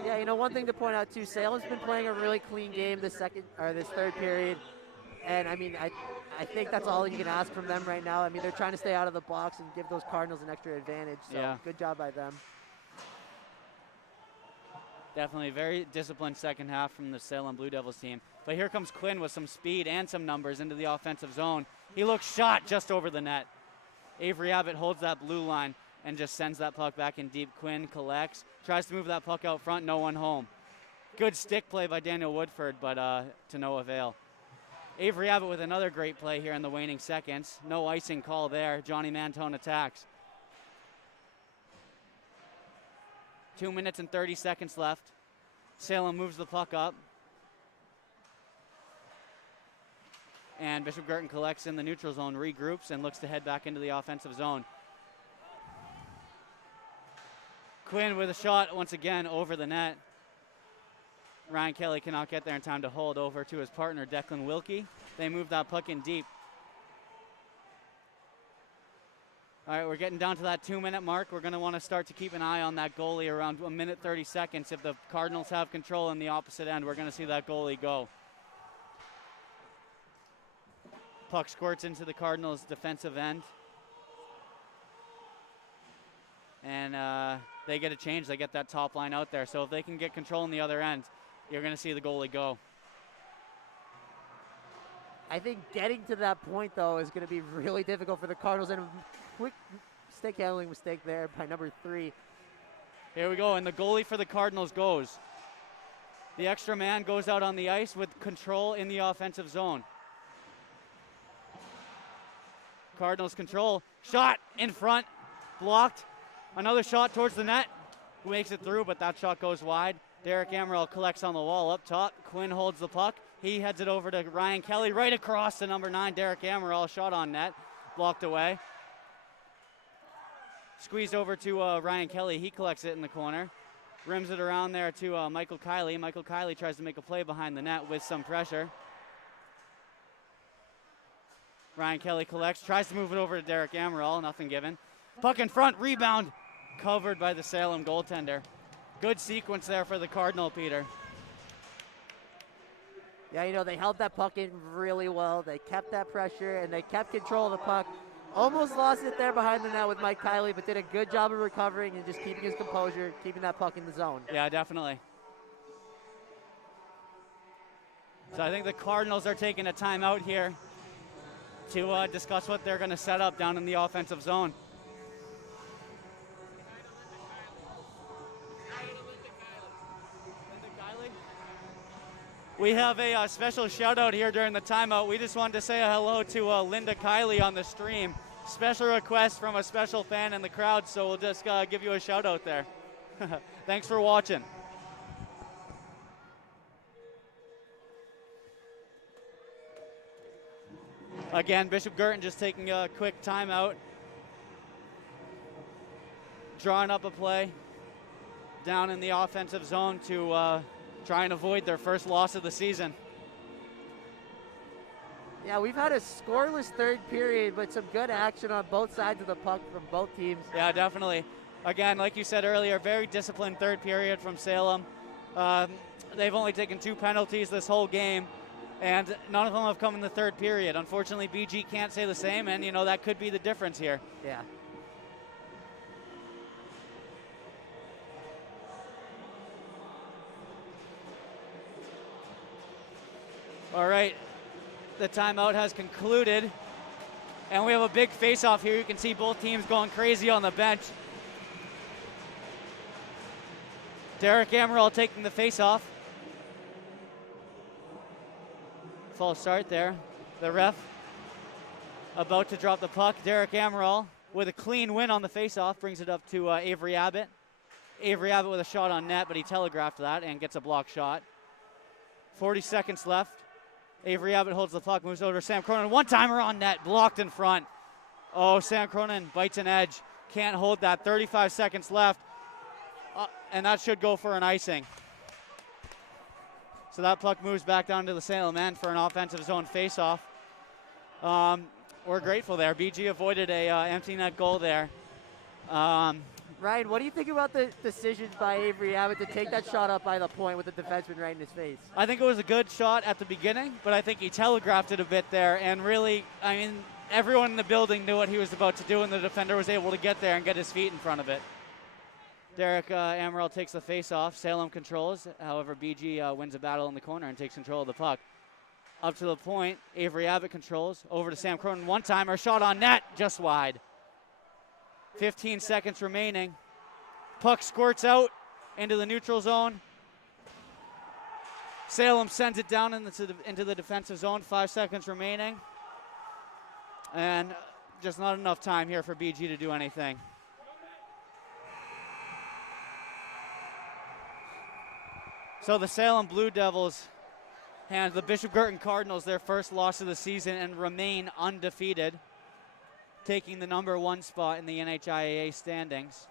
Yeah, one thing to point out too, Salem's been playing a really clean game this third period. And I mean, I think that's all you can ask from them right now. I mean, they're trying to stay out of the box and give those Cardinals an extra advantage. So yeah. Good job by them. Definitely a very disciplined second half from the Salem Blue Devils team. But here comes Quinn with some speed and some numbers into the offensive zone. He looks shot just over the net. Avery Abbott holds that blue line and just sends that puck back in deep. Quinn collects, tries to move that puck out front, no one home. Good stick play by Daniel Woodford, but to no avail. Avery Abbott with another great play here in the waning seconds. No icing call there. Johnny Mantone attacks. 2 minutes and 30 seconds left. Salem moves the puck up. And Bishop Girton collects in the neutral zone, regroups, and looks to head back into the offensive zone. Quinn with a shot once again over the net. Ryan Kelly cannot get there in time to hold over to his partner, Declan Wilkie. They move that puck in deep. All right, we're getting down to that 2 minute mark. We're going to want to start to keep an eye on that goalie around 1 minute 30 seconds. If the Cardinals have control in the opposite end, we're going to see that goalie go. Puck squirts into the Cardinals' defensive end. And they get a change. They get that top line out there. So if they can get control in the other end, you're going to see the goalie go. I think getting to that point, though, is going to be really difficult for the Cardinals. And a quick stick handling mistake there by number 3. Here we go, and the goalie for the Cardinals goes. The extra man goes out on the ice with control in the offensive zone. Cardinals control. Shot in front. Blocked. Another shot towards the net. Makes it through, but that shot goes wide. Derek Amaral collects on the wall up top. Quinn holds the puck. He heads it over to Ryan Kelly, right across to number 9, Derek Amaral. Shot on net. Blocked away. Squeezed over to Ryan Kelly. He collects it in the corner. Rims it around there to Michael Kiley. Michael Kiley tries to make a play behind the net with some pressure. Ryan Kelly collects, tries to move it over to Derek Amaral. Nothing given. Puck in front, rebound. covered by the Salem goaltender. Good sequence there for the Cardinal, Peter. Yeah, you know, they held that puck in really well. They kept that pressure, and they kept control of the puck. Almost lost it there behind the net with Mike Kiley, but did a good job of recovering and just keeping his composure, keeping that puck in the zone. Yeah, definitely. So I think the Cardinals are taking a timeout here to discuss what they're going to set up down in the offensive zone. We have a special shout out here during the timeout. We just wanted to say a hello to Linda Kiley on the stream. Special request from a special fan in the crowd, so we'll just give you a shout out there. Thanks for watching. Again, Bishop Girton just taking a quick timeout. Drawing up a play down in the offensive zone to try and avoid their first loss of the season. Yeah, we've had a scoreless third period, but some good action on both sides of the puck from both teams. Yeah, definitely. Again, like you said earlier, very disciplined third period from Salem. They've only taken 2 penalties this whole game, and none of them have come in the third period. Unfortunately, BG can't say the same, and, you know, that could be the difference here. Yeah. All right, the timeout has concluded, and we have a big face-off here. You can see both teams going crazy on the bench. Derek Amaral taking the face-off. False start there. The ref about to drop the puck. Derek Amaral with a clean win on the face-off brings it up to Avery Abbott. Avery Abbott with a shot on net, but he telegraphed that and gets a block shot. 40 seconds left. Avery Abbott holds the puck, moves over to Sam Cronin. One-timer on net, blocked in front. Oh, Sam Cronin bites an edge. Can't hold that. 35 seconds left. And that should go for an icing. So that puck moves back down to the Salem end for an offensive zone faceoff. We're grateful there. BG avoided a empty net goal there. Ryan, what do you think about the decision by Avery Abbott to take that shot up by the point with the defenseman right in his face? I think it was a good shot at the beginning, but I think he telegraphed it a bit there. And really, I mean, everyone in the building knew what he was about to do, and the defender was able to get there and get his feet in front of it. Derek Amaral takes the face-off. Salem controls. However, BG wins a battle in the corner and takes control of the puck. Up to the point, Avery Abbott controls. Over to Sam Cronin. One-timer, shot on net, just wide. 15 seconds remaining. Puck squirts out into the neutral zone. Salem sends it down into the defensive zone. 5 seconds remaining. And just not enough time here for BG to do anything. So the Salem Blue Devils hand the Bishop Girton Cardinals their first loss of the season and remain undefeated, taking the #1 spot in the NHIAA standings.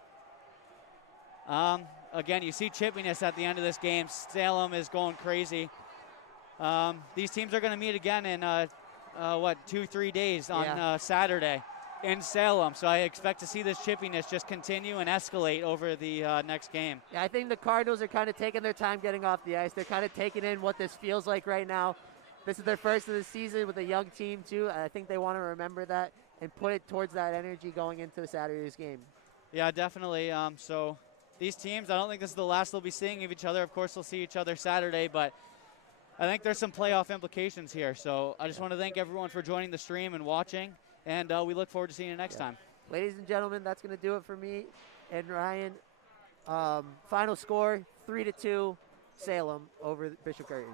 Again, you see chippiness at the end of this game. Salem is going crazy. These teams are going to meet again in 2-3 days on Saturday in Salem. So I expect to see this chippiness just continue and escalate over the next game. Yeah, I think the Cardinals are kind of taking their time getting off the ice. They're kind of taking in what this feels like right now. This is their first of the season with a young team too. I think they want to remember that and put it towards that energy going into Saturday's game. Yeah, definitely. So these teams, I don't think this is the last they'll be seeing of each other. Of course, they'll see each other Saturday, but I think there's some playoff implications here. So I just want to thank everyone for joining the stream and watching, and we look forward to seeing you next time. Ladies and gentlemen, that's going to do it for me and Ryan. Final score, 3-2, Salem over Bishop Girton.